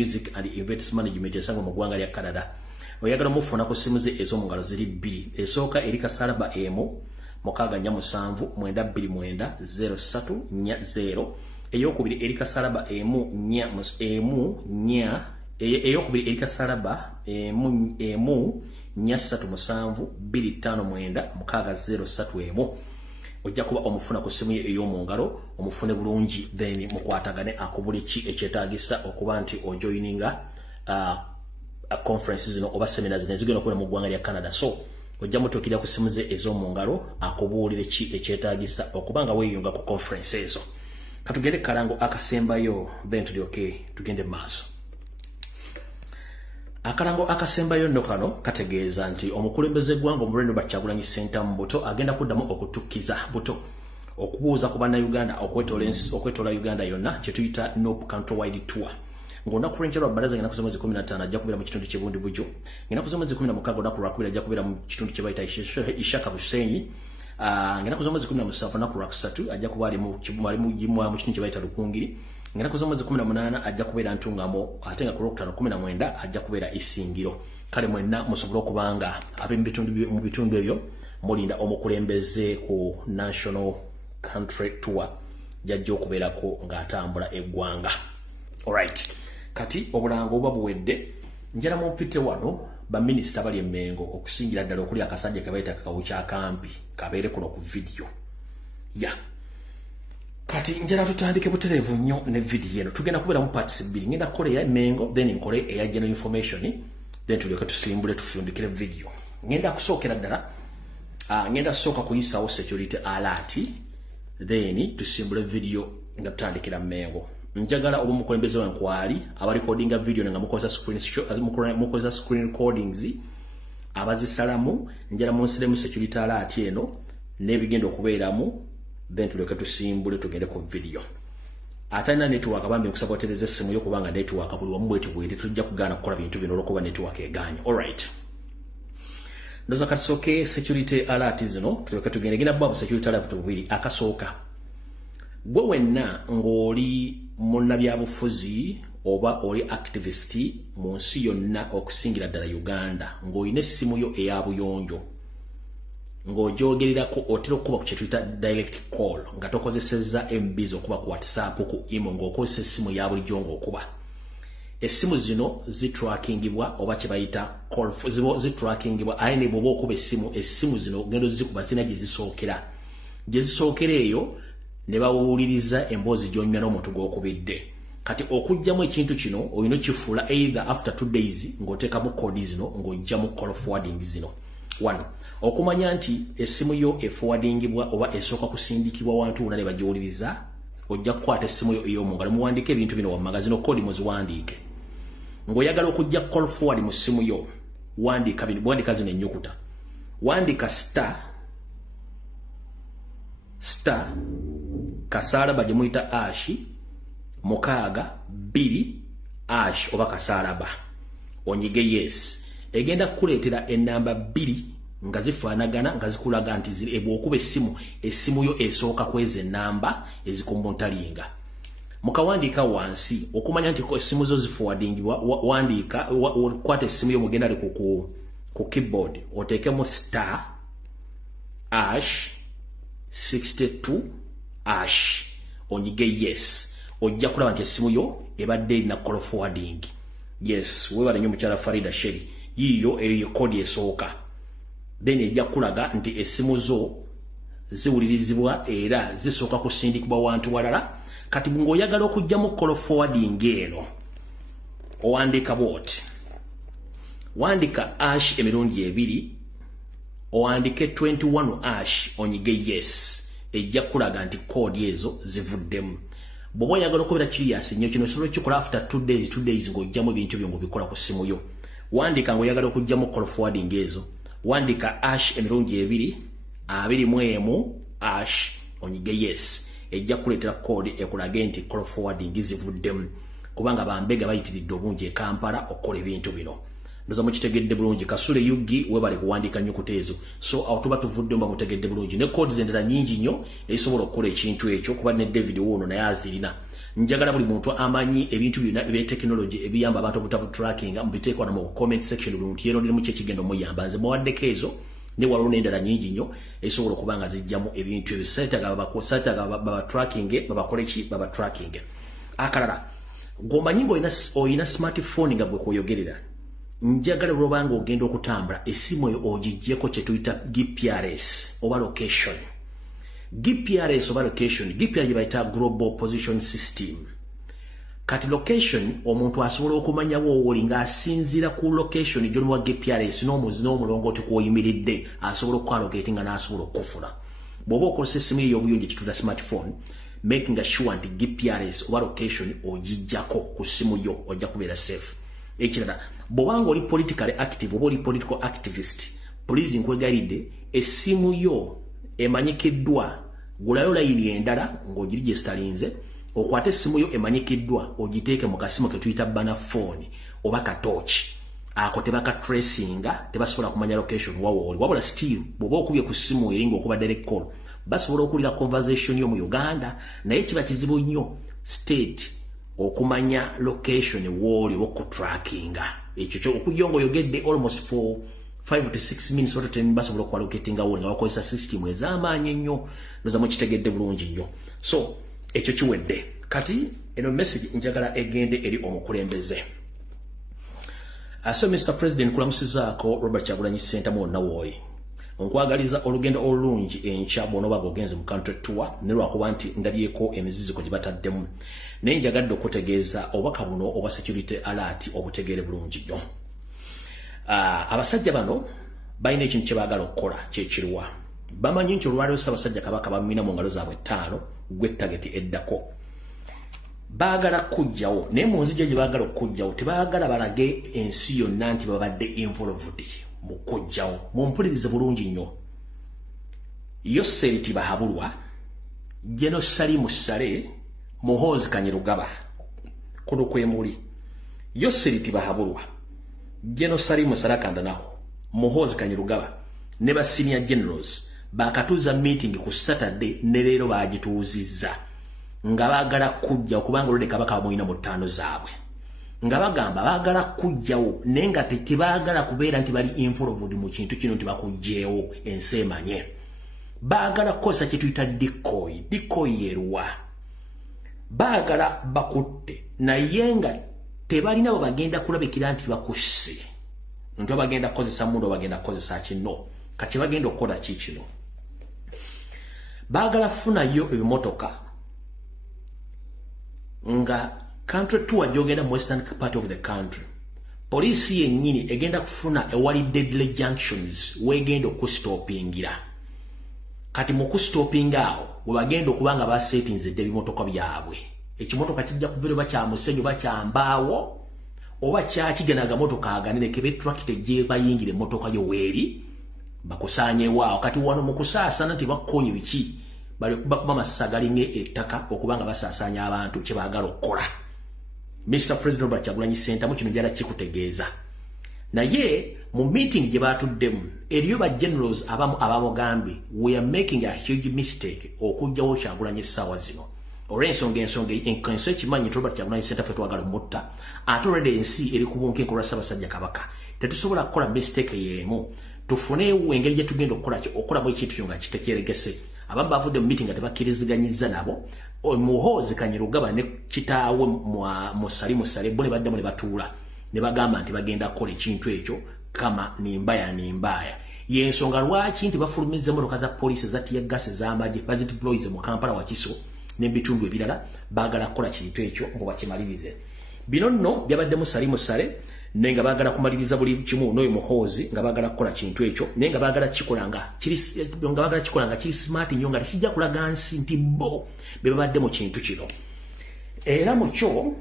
Music and Events Management esanga mu ggwanga lya Canada. Oyagala mufuna ku simu ze ezo mu ngalo ziri bbiri. Esooka eri Kasaraba emu 647-29-03-40. Eyokubiri eri Kasaraba eyokubiri eri Kasaraba emu 377-259-0601. Ojja kuba omufuna ku simu ye ey'omu ngalo, omufune bulungi, then mukwatagane akubuli ki ekyetaagisa okuba nti ojoininga conferences zino oba seminars zino ezigenda okubeera mu ggwanga lya Canada. So ojja mutuukira ku simu ze ez'omu ngalo akubuulire ki ekyetaagisa okuba nga weeyunga ku conference ezo. Katugende kalango akasembayo then tulyoke tugende maaso. Akalango akasembayo nno kano kategeeza nti omukulembeze gwanga omulwendo Kyagulanyi Ssentamu Buto agenda kuddamu okutukkiza Buto okubuuza ku bannayuganda okwetoola Uganda yonna kye tuyita Nope Countrywide Tour. Ng'olunaku lw'enkya lwa bbalaza ng'ennaku z'omwezi 15 ajja kubeera mu kitundu ky'e Bundi Bujjo. Ng'ennaku z'omwezi 16 olunaku lwakubiri ajja kubeera mu kitundu kye bayita Ishaka Busenyi. Ng'ennaku z'omwezi 17 olunaku lwakusatu ajja kuba ali mu kitundu kye bayita Lukungiri. Ng'ennaku z'omwezi 18 ajja kubeera Ntungamo, ate nga ku lwokutaano 19 ajja kubeera Isingiro. Kale mwenna musobole okubanga mu bitundu ebyo mulinda omukulembeze ku National Country Tour jajja okubeerako ng'atambula eggwanga. Alright. Kati obulango oba buwedde njala mumpite wano baminisita bali Emmengo okusingira ddala okuli akasajja ke bayita Kakawu Kyakampi kabeere kuno ku video. Kati njala tutandike butereevu nnyo ne video eno. Tugenda kubeera mu parts bbiri. Ngenda kukola eya Emmengo then nkole eya general information then tulyoke tusimbule tufundikire video. Ngenda kusookera ddala ngenda sooka kuyisawo security alert then tusimbule video nga tutandikira Emmengo. Njagala oba mukulembeze wankwali abarecordinga video nga mukozesa screen recordings abazisalamu njala munsiremu security alert eno n'ebigenda okubeeramu then tulyoke tusimbule tugende ku video. Atalina network abambi nkusapotereza essimu yo kubanga network buli wamu bwete tujja kugaana kukola bintu bino olwokuba network eganya. Alright. Ndoza kasooke security alert zino tulyoke tugende genda babu security alert bubiri. Akasooka gwe wenna ng'oli munnabyabufuzi oba oli activist mu nsi yonna okusingira ddala Uganda ng'olina essimu yo eya buyonjo ng'ogyogererako otera okuba ku kye tuyita direct call nga tokozesezza MBs okuba ku WhatsApp ku imo ng'okozesa essimu ya bulijjo ng'okuba. Essimu zino zitrackingibwa oba kye bayita call zitrackingibwa aye ne bw'oba okuba essimu zino ngendo zikuba zina gye zisookera eyo ne bawuliriza emboozi gy'onyumya n'omuntu gw'okubidde. Kati okugjamu ekintu kino olina kifuula either after 2 days ng'oteekamu kodi zino ng'ojjamu call forwarding zino. 1. Okumanya nti essimu yo eforwardingibwa oba esooka kusindikibwa wantu wonna ne bagiwuliriza, ojja kukwata essimu yo ey'omu ngalo muwandiike ebintu bino wammanga zino kodi muziwandiike. Ng'oyagala okujja call forward mu ssimu yo, wandiika zino ennyukuta. Wandiika star kasaalaba gye muyita ashi 6 ash oba kasaalaba onyige yes. Egenda kukuleetera ennamba 2 nga zifaanagana nga zikulaga nti bw'okuba essimu yo esooka kweza ennamba ezikumbuntalinga. Mukawandiika wansi okumanya nti essimu zo ziforwardingibwa wandiika kwata essimu yo mugenda ali ku keyboard oteekemu star ash 62 ash onyige yes. Ojja kulaba nti essimu yo ebadde erina call forwarding. Yes, webale nnyo mukyala Farida Sheri. Yiyo eyo kodi esooka. Then ejja kulaga nti essimu zo ziwulirizibwa era zisooka kusindikibwa wantu walala. Kati ng'oyagala okujjamu call forwarding eno owandiika bw'oti. Wandika ash emirundi 2 owandike 21 ash onyige yes. Ejja kulaga nti kodi ezo zivuddemu. Bw'oba oyagala okubeera curious nnyo kino osobola okukikola after 2 days ng'ojjamu ebintu byo ng'obikola ku ssimu yo. Wandika ng'oyagala okujjamu call forwarding ezo. Wandika ash emirundi 2 ash onyige yes. Ejja kuleetera kodi ekulage nti call forwarding zivuddemu kubanga bambega bayitiridde obungi e Kampala okukola ebintu bino. ndoza mukitegedde bulungi Kasule Yugi webale kuwandika nyukuta ezo so awo tuba tuvudde mba mutegedde bulungi ne codes endala nyingi nnyo ezisobola okukola ekintu ekyo kuba ne David Wono naye azirina njagala buli muntu amanyi ebintu byonna ebya technology ebiyamba abantu obutabu tracking mbiteekwa na mu comment section buli muntu yeerondere mu kyekigendo muyamba nze muwaddeko ezo ne waliwo n'endala nyingi nnyo ezisobola okuba nga zijjamu ebintu ebyo saitaga baba tracking babakoleki baba tracking akalala gomanyi ng'olina smartphone nga gwe kwoyogerera njagala lwobanga ogenda okutambula esimu eyo ogijjeko kye tuyita GPRS oba location GPRS oba location GPRS bayita Global Position System kati location omuntu asobola okumanya wooli ng'asinziira ku location gy'oliwa GPRS n'omulongooti kw'oyimiridde asobola okwalogate nga n'asobola okufuna bw'oba okozesa essimu eyo obuyonjo kituuta smartphone making sure nti GPRS oba location ogijjako ku ssimu yo ojja kubeera safe ekirala bw'obanga oli politically active oba oli political activist police nkwegayiridde essimu yo emanyikiddwa gulayo layini endala ng'ogiri gye sitalinze okwate essimu yo emanyikiddwa ogiteeke mu kasimu ke tuyita bana phone oba katochi ako tebaka tracinga tebasobola kumanya location wawooli wabula still bw'oba okubye ku ssimu eringa okuba direct call basobola okulira conversation yo mu Uganda naye kiba kizibu nnyo state okumanya location wooli oba trackinga ekyo kyo okujja ng'oyogedde almost for 5 to 6 minutes or 10 basobola okwalocatinga wooli nga bakozesa system ez'amaanyi ennyo noza mukitegedde bulungi nnyo so ekyo kiwedde kati eno message njagala egende eri omukulembeze so Mr. President kulamusizaako Robert Kyagulanyi Ssentamu wonna wooli nkwagaliza olugendo olulungi enkya bw'onooba ogenze mu country tour ne lwakuba nti ndabyeko emiziziko gye bataddemu naye njagadde okutegeeza obubaka buno obwa security alert obutegeere bulungi nnyo abasajja bano balina ekintu kye baagala okukola kyekiriwa bamanyi nti olwaliwo Ssaabasajja Kabaka bamina mu ngalo zaabwe 5 gwe tageti eddako baagala kujjawo naye mu nzija gye baagala okujjawo tebaagala balage ensi yonna nti babadde involved mu kujjawo mumpulirize bulungi nnyo Yoseri Tibahabulwa Jeno Salimu Sale Muhoozi Kanyerugaba kuno kwemuli Yoseri Tibahabulwa Jeno Salimu Sarakandanaho Muhoozi Kanyerugaba ne ba senior generals bakatuuza meeting ku Saturday ne leero baagituuzizza nga baagala kujja okubanga olwedde Kabaka bamulina mu 5 zaabwe nga bagamba baagala kujjawo naye nga tebaagala kubeera nti bali involved mu kintu kino nti bakujjeewo ensi emanye baagala kukozesa kye tuyita decoy yeruwa baagala bakutte naye nga tebalina bwe bagenda kulabikira nti bakusse nti bagenda kukozesa mundu bagenda kukozesa kino kati bagenda okukola kikino baagala funayo ebimotoka nga country tour gyogenda mu western part of the country police yennyini egenda kufuna ewali deadly junctions wegenda okustopingira kati mu kustopinga awo webagenda okubanga basetinzedde ebimotoka byabwe ekimotoka kijja kubeera oba kya musenyu oba kya mbaawo oba kyakigenaga motoka aganene kebe tractor gye bayingire motoka yo weeri bakusaanyewaawo kati wano mu kusaasana tebakkonye biki bali bakuba masasa galinge ettaka okubanga basaasaanya abantu kye baagala okukola Mr. President Robert Kyagulanyi Ssentamu kino njala kikutegeeza naye mu meeting gye batuddemu eriyo ba generals abamu abamugambye we are making a huge mistake okujjawo Kyagulanyi essaawa zino olw'ensonga ensi ekimanyi Robert Kyagulanyi Ssentamu ffe twagala omutta ate olwedde ensi eri ku bunkenke olwa Ssaabasajja Kabaka tetusobola kukola mistake y'emu tufuneewo engeri gye tugenda okukolamu ekintu kyo nga kitekyeregese abamu bavudde mu meeting nga tebakkiriziganyizza nabo Muhoozi Kanyerugaba ne kitaawe Salimu Sale bo ne baddemu ne batuula ne bagamba nti bagenda kukola ekintu ekyo kama nimbaaya y'ensonga lwaki nti bafulumiza emmotoka za poliisi ezatiya gasi z'amagye bazideployize mu Kampala Wakiso n'ebitundu ebirala baagala kukola kintu ekyo mbu bakimalirize bino nno byabaddemu Salimu Sale naye nga baagala kumaliriza buli kimu n'oyo Muhoozi nga baagala kukola kintu ekyo naye nga baagala kikolanga kiri smart nnyo nga tekijja kulaga nsi nti bo be babadde mu kintu kino era mu kyo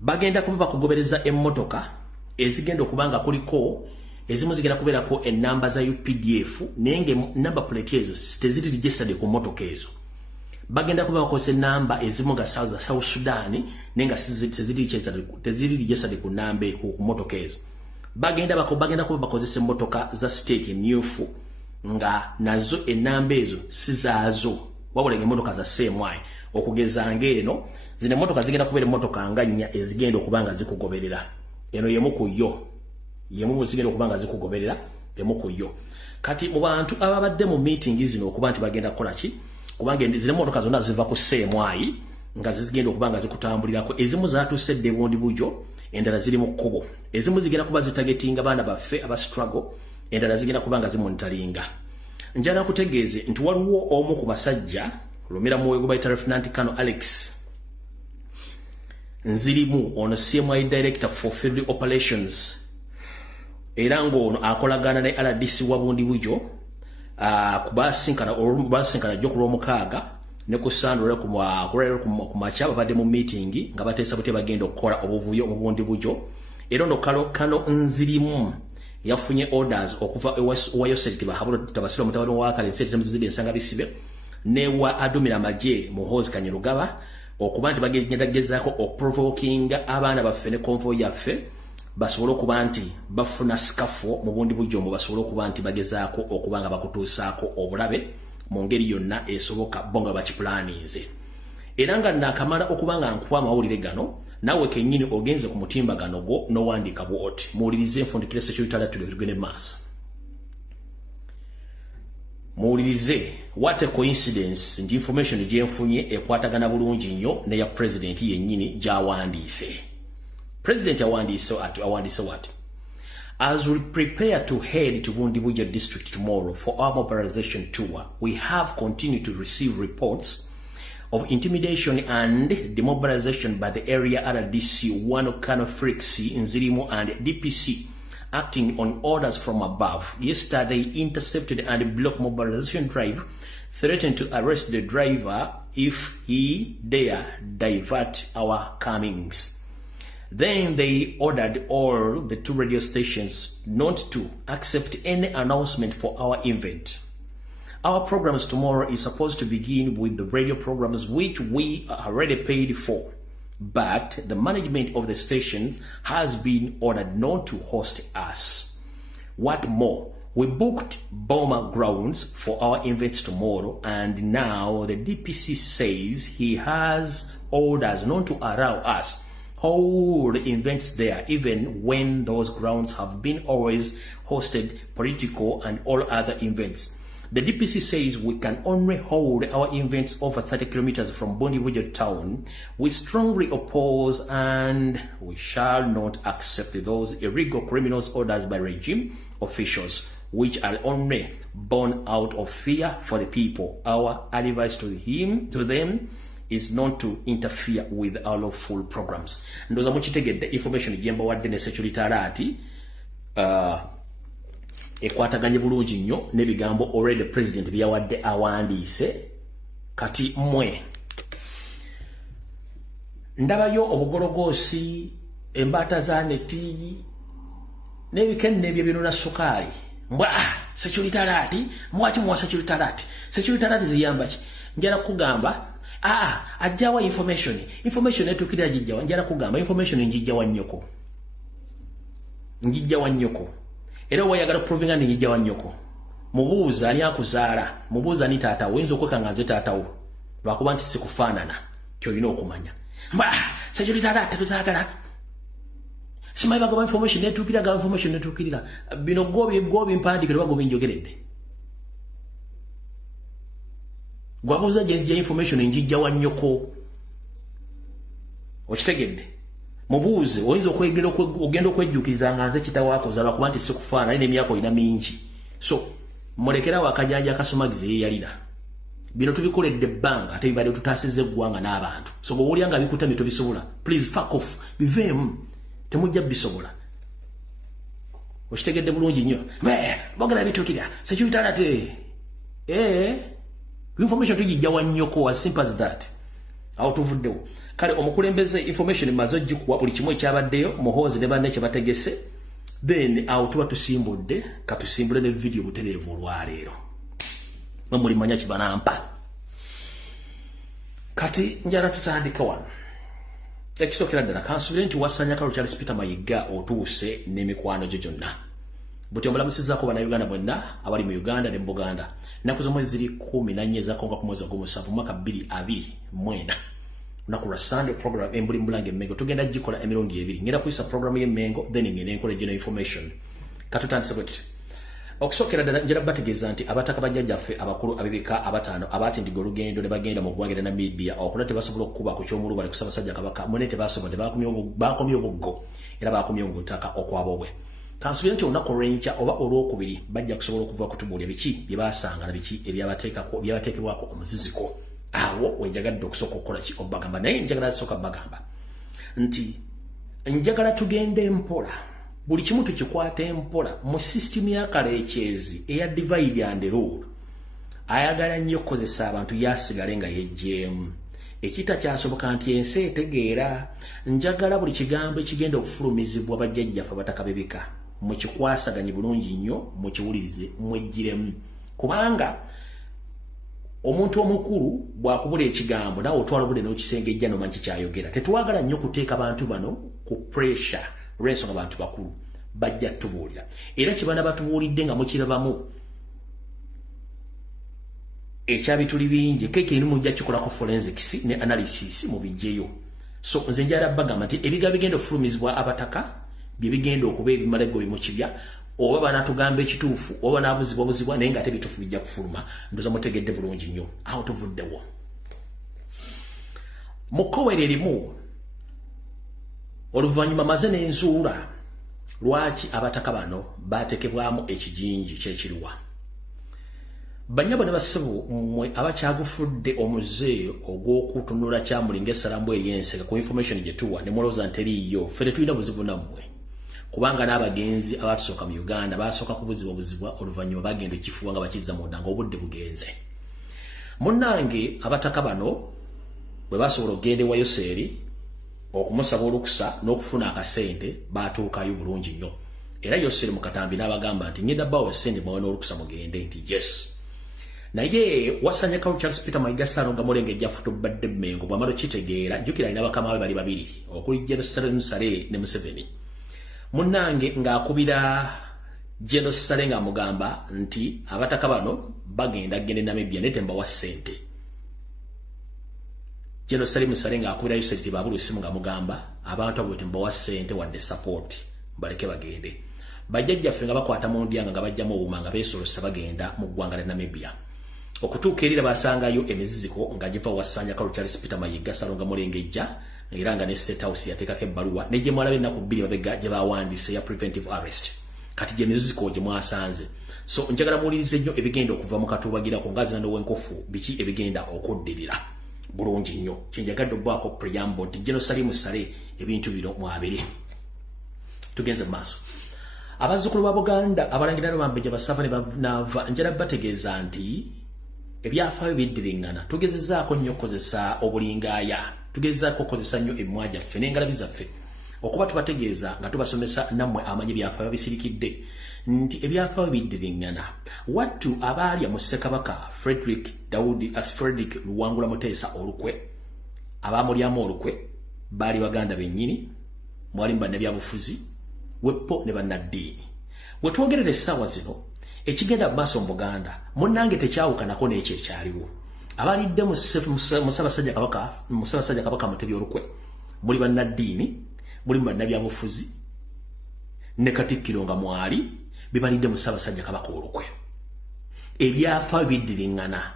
bagenda kuba bakugobereza emmotoka ezigenda okubanga kuliko ezimu zigenda kubeerako ennamba za UPDF naye nga number plate ezo teziri registered ku mmotoka ezo bagenda kuba bakozesa namba ezimu ga South Sudan nenga teziri jesade ku nambe ku motoka ezo bagenda kuba bakozesa motoka za state emyufu nga nazo enamba ezo sizaazo wabulenge motoka za semwai okugeza ngeno zine motoka zigenda kubera motoka nganya ezigenda okubanga zikugoberera eno yemu zigenda okubanga zikugoberera yemukuyo kati mu bantu ababadde mu meeting zino okuba nti bagenda kola ki kubanga zine motoka zonna ziva ku semwai nga zigenda okubanga zikutambulirako ezimu zatusedde bondi bujo endala ziri mu kkubo ezimu zigenda kuba zitagetinga baana baffe aba struggle endala zigenda kubanga zimonitalinga njala kutegeeze nti waliwo omu ku basajja Lumira Mwoyo bayita Lieutenant Colonel Alex Nzirimu ono CMI Director for Field Operations era ng'ono akolagana ne RDC wabundi bujo kubasinkana jjo ku Lwomukaaga ne ku Sandra ku macha babadde mu meeting nga bateesa bute bagenda okukola obuvuyo mu bundi bujo era no kano Nzirimu yafunye orders okuva ewa Yoseliti bahabula tabasiro mutabani wa kale nsete muzizide ensanga bisibe ne wa Adumira Maje Muhoozi Kanyerugaba okuba nti bagenda gezaako provoking abaana baffe ne convoy yaffe basobola okuba nti bafuna skafo mu bundi bujombo basobola okuba nti bagezaako okubanga bakutuusaako obulabe mu ngeri yonna esoboka bonga bakipulaninze era nga nakamala okubanga nkuwa amawulire gano nawe kennyini ogenze ku mutimba gano go n'owandiika bw'oti muwulirize enfundikire security tugende maaso muwulirize what a coincidence nti information gyenfunye ekwatagana bulungi nnyo neya president yennyini gy'awandiise President awandiise what? As we prepare to head to Bundibuja district tomorrow for our mobilization tour, we have continued to receive reports of intimidation and demobilization by the area RDC, Wanokano Frixi, Nzirimu, and DPC, acting on orders from above. Yesterday, intercepted and blocked mobilization drive, threatened to arrest the driver if he dare divert our comings. Then they ordered all the 2 radio stations not to accept any announcement for our event. Our programs tomorrow is supposed to begin with the radio programs which we already paid for, but the management of the stations has been ordered not to host us. What more, we booked Boma grounds for our events tomorrow, and now the DPC says he has orders not to allow us hold events there, even when those grounds have been always hosted political and all other events. The DPC says we can only hold our events over 30 kilometers from Bundibuja town. We strongly oppose and we shall not accept those illegal criminals orders by regime officials, which are only born out of fear for the people. Our advice to them is not to interfere with our lawful programs. Ndoza muchitegedde information jemba wadde ne security alert ekwataganye bulungi nnyo n'ebigambo already president byawadde awandiise kati mmwe ndabayo obugologoosi embaata za neti n'ebikenne ebyo bino na sukaali mbwa security alert mwaki muwa security alert ziyamba ki njala kugamba ajjawa information etukira jijjawa njala kugamba information njijjawa nnyoko era wayagala provinga njijjawa nnyoko mubuuza ani akuzaala mubuuza ni taatawo oyinza okwekanga nze taatawo lwakuba nti sikufaanana kyolina okumanya security alert tuzaagala simanyi bagaba information netukirira bino gobi mpandiikire bago binjogeredde gwabuuza gye information njijjawa nnyoko okitegedde mubuuze oyinza ogenda okwejjukiriza nga nze kitawaakoza lwakuba nti sikufaana naye n'emyaka olina mingi so mulekerawo akajanja akasumagizi yeyalira bino tubikoledde ebbanga ate bibadde tutaasizza eggwanga n'abantu so bw'owulira nga bikutamye tobisobola please fuck off biveemu temujja bisobola okitegedde bulungi nnyo bogera bitukira security alert information tujijjawa nnyoko as simple as that awo tuvuddewo kale omukulembeze information mazo jikuwa buli kimu ekyabaddeyo Muhoozi ne banne kye bategese then awo tuba tusimbudde katusimbule ne video butereevu olwaleero mwe mulimanya kibanampa Kati njala tutandika wano. Ekisokera ddala kansubire nti Wasanya Carol Charles Peter Mayiga otuuse n'emikwano gye gyonna. Buti omulamusizaako bannayuganda bonna abali mu Uganda ne mu Buganda. Ennaku z'omwezi ziri 14 ez'akonga ku mwezi ogw'omusanvu mwaka 2024. Lunaku lwa Sunday program embuli mbulange Mengo tugenda gikola emirundi ebiri. Ngenda kuyisa program ye Mengo then ngenda enkola general information. Katutandise bwetiti. Okusokera ddala njala bategeeza nti abataka bajjajjaffe abakulu abibika abataano abatindiga olugendo ne bagenda mu ggwanga lya Namibia okuba tebasobola okukuba ku ky'omulubale ku Ssaabasajja Kabaka mwene tebasobodde bakomye obuggo era bakomye obutaka okwabobwe. Kansubira nti olunaku olw'enkya oba olwokubiri bajja kusobola okuva kutubuulya biki bye baasanga na biki ebyabateekebwako omuziziko. Awo wenjagadde okusooka okukola ki obagamba naye njagala sooka bagamba nti njagala tugende mpola. Buli kimu tukikwate mpola mu system ya kalekyezi eya divide and rule. Ayagala nnyo okukozesa abantu yasigale nga yejjeemu. Ekita kyasoboka nti ensi etegeera. Njagala buli kigambo ekigenda okufulumizibwa bajjajjaffe abataka bebika mukikwasaganye bulungi nnyo mukiwulirize mwejjiremu. Kubanga omuntu omukulu bw'akubula ekigambo nawe otwala obudde n'okisengejja n'omanyi kikyayogera. Tetwagala nnyo kuteeka abantu bano ku pressure olw'ensonga abantu bakulu bajja tubuulira. Era kibana batubuulidde nga mukirabamu ekyabituli bingi keke eri mujja kikolako forensics ne analysis mu bijjeyo. So nze njala bagamba nti ebiga bigenda okufulumizibwa abataka bye bigenda okuba ebimalego bimukibya oba banatugamba ekituufu oba nabuzibwabuzibwa naye nga ate ebituufu bijja kufuluma. Ndoza mutegedde bulungi nnyo awo tuvuddewo. Mukowere erimu oluvannyuma maze n'enzuula lwaki abataka bano batekebwamu ekijinji kyekiriwa. Banyabo ne bassebo mmwe abakyagufudde omuze ogw'okutunula kyamulinga essalambu ery'enseka ku information gye tuwa ne mulowooza nteriiyo ffe tetulina buzibu nammwe. Kubanga n'abagenzi abatusooka mu Uganda basooka kubuzibwabuzibwa oluvannyuma bagenda ekifuba nga bakizza munda ng'obudde bugenze. Munnange abataka bano bwe basobola okugenda ewa Yoseeri okumusaba olukusa n'okufuna akasente baatuukayo bulungi nnyo. Era Yoseeri mu katambi n'abagamba nti ngenda bawa sente mwawe n'olukusa mugende nti yes. Naye Wasanya Carol Charles Peter Mayiga Ssaalonga Mulengejja Futubadde Mengo bw'amala okitegeera jjukira alina bakama be bali babiri okuli Jerusalem Sale ne Museveni. Munnange ng'akubira Jeno Sale ng'amugamba nti abataka bano bagenda gende Namibia ne tembawa ssente. Jeno Sale Musale ng'akubira Yoseeri babulu essimu ng'amugamba abantu abo tembawa ssente wadde support baleke bagende. Bajjajjaffe nga bakwata mu ndyanga nga bajjamu obuma nga beesolosa bagenda mu ggwanga lya Namibia. Okutuuka erira basangayo emiziziko nga giva Wasanya Carol Charles Peter Mayiga Ssaalonga Mulengejja era nga ne State House yateekako ebbaluwa ne gye mwalaba ennaku bbiri babega gye bawandiise ya preventive arrest. Kati gye miziziko gye mwasanze. So njagala muwulirize nnyo ebigenda okuva mu katuubagirako nga zinando w'enkofu biki ebigenda okuddirira bulungi nnyo. Kyenjagadde obwako preamble nti Jeno Sale Musale ebintu bino mwabiri. Tugenze mu maaso. Abazzukulu ba Buganda abalangira Bambejja Basava ne Banava njala bategeeza nti ebyafaayo biddiringana. Tugezezzaako nnyo okukozesa obulingaaya. Tugezezzaako okukozesa nnyo emimwa gyaffe n'engalabi zaffe okuba tubategeeza nga tubasomesa nammwe amanyi ebyafaayo bisirikidde nti ebyafaayo biddiringana. Wattu abaalya mu Ssekabaka Frederick Luwangula Muteesa olukwe abaamulyamu olukwe baali Baganda bennyini mwalimu bannabyabufuzi Weppo ne bannaddiini. Bwe twogerera essaawa zino ekigenda mu maaso mu Buganda munnange tekyawukanako n'ekyo ekyaliwo. Abalidde mu Ssaabasajja Kabaka Mutebi olukwe muli bannaddiini mulimu bannabyabufuzi ne Katikkiro nga mwali bibalidde mu Ssaabasajja Kabaka olukwe. Ebyafaayo biddiringana.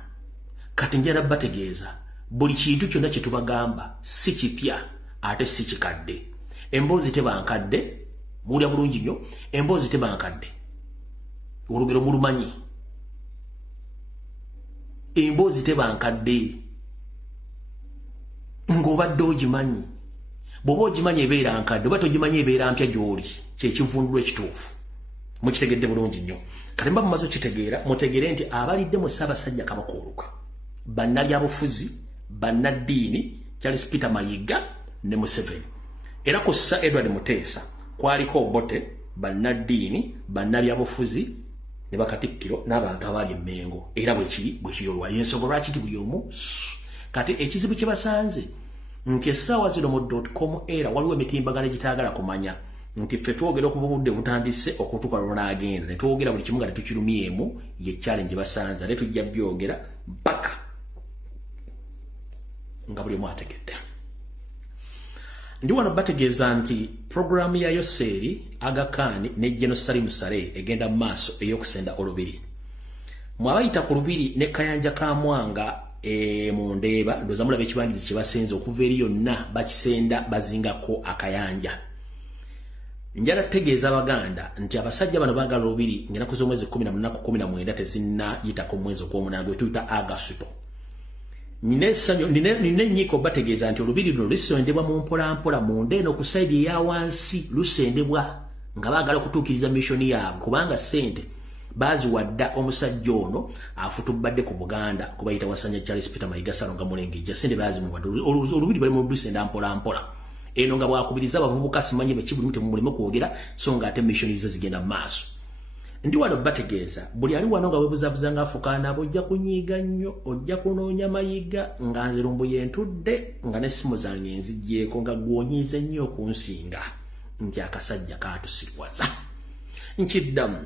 Kati njala bategeeza buli kintu kyonna kye tubagamba si kipya ate si kikadde. Emboozi tebankadde mulya bulungi nnyo. Emboozi tebankadde olugero mulumanyi. Emboozi tebankadde ng'obadde ogimanyi. Bw'oba ogimanyi ebeera nkadde oba togimanyi ebeera mpya gy'oli kyekivundulu ekituufu. Mukitegedde bulungi nnyo. Kati mba mumaze okitegeera mutegeere nti abalidde mu Ssaabasajja Kabaka olukwe bannabyabufuzi bannaddiini Charles Peter Mayiga ne Museveni era kussa Edward Muteesa kwaliko Obote bannaddiini bannabyabufuzi ne Bakatikkiro n'abantu abaali Mengo era bwe kiri olwayo ensonga lwaki buli omu kati ekizibu kye basanze nti essaawa zino mu .com era waliwo emitimbagano egitaagala kumanya nti ffe twogera okuva obudde butandise okutuuka lw'onaagenda ne twogera buli kimu nga tetukirumyemu ye challenge basanze ate tujja byogera mpaka nga buli mwategedde. Ndi wano bategeeza nti programu ya Yoseeri Aga Khan ne General Salim Saleh egenda mu maaso ey'okusenda olubiri. Mwabayita ku lubiri ne Kayanja ka Mwanga mu Ndeeba ndowooza mulaba ekibangirizi kye basenze okuva eri yonna bakisenda bazingako akayanja. Njala tegeeza Abaganda nti abasajja bano baagala olubiri ng'ennaku z'omwezi 18 tezinnayitako mu mwezi ogw'omunaana gwe tuyita Agasito. Nine nyiko bategeeza nti olubiri luno lusendebwa mu mpolampola mu ndeeno ku saidi eya wansi lusendebwa nga baagala okutuukiriza missoni yaabwe kubanga ssente baaziwadda omusajja ono afutubadde ku Buganda kubayita Wasanya Charles Peter Mayiga Salonga Mulengejja ssente baazimuwadde olubiri bali mu lusenda mpolampola eno nga bwakubiriza abavubuka simanyi bekibuli muti mulimo kwogera so nga ate missoni ze zigenda mu maaso. Ndi wano bategeeza buli ali wano nga webuzabuza nga afukaana ojja kunyiiga nnyo ojja kunoonya Mayiga nga nze lumbu yentudde nga n'essimu zange nziggyeko nga gwonyiize nnyo okunsinga nti akasajja kaatusirwaza. Nkiddamu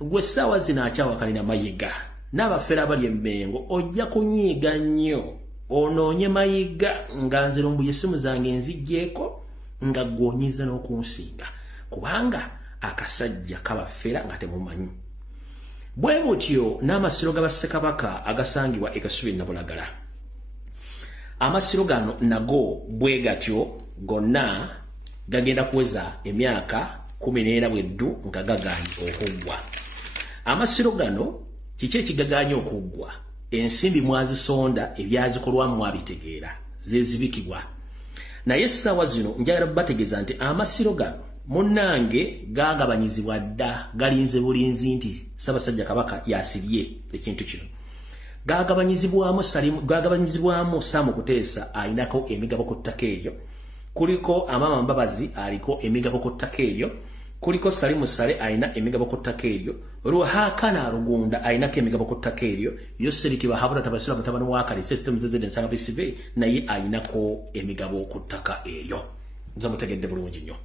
gwe essaawa zino akyawakanira Mayiga n'abafera abali e Mmengo ojja kunyiiga nnyo onoonye Mayiga nga nze lumbu y'essimu zange nziggyeko nga gwonyiize n'okunsinga kubanga akasajja kabafera nga temumanyi. Bwe butyo n'amasiro g'Abassekabaka agasangibwa e Kasubi Nabulagala. Amasiro gano nago bwe gatyo gonna gagenda kuweza emyaka 14 bweddu nga gaganye okuggwa. Amasiro gano kiki ekigaganye okuggwa? Ensimbi mwazisonda ebyazikolwamu mwabitegeera zezibikibwa. Naye essaawa zino njagala bategeeza nti amasiro gano munnange gagabanyizibwa dda galinze bulinzi nti Ssaabasajja Kabaka yasibye ekintu kino. Gagabanyizibwamu Saamu Kuteesa alinako emigabo ku ttaka eryo, kuliko Amama Mbabazi aliko emigabo ku ttaka eryo, kuliko Salimu Sale alina emigabo ku ttaka eryo, Ruhakana Rugunda alinako emigabo ku ttaka eryo, Yoseeri Tibahabula Tabasira mutabani wa Kalisa Zedde Nsanga Bisibe naye alinako emigabo ku ttaka eryo. Nza mutegedde bulungi nnyo.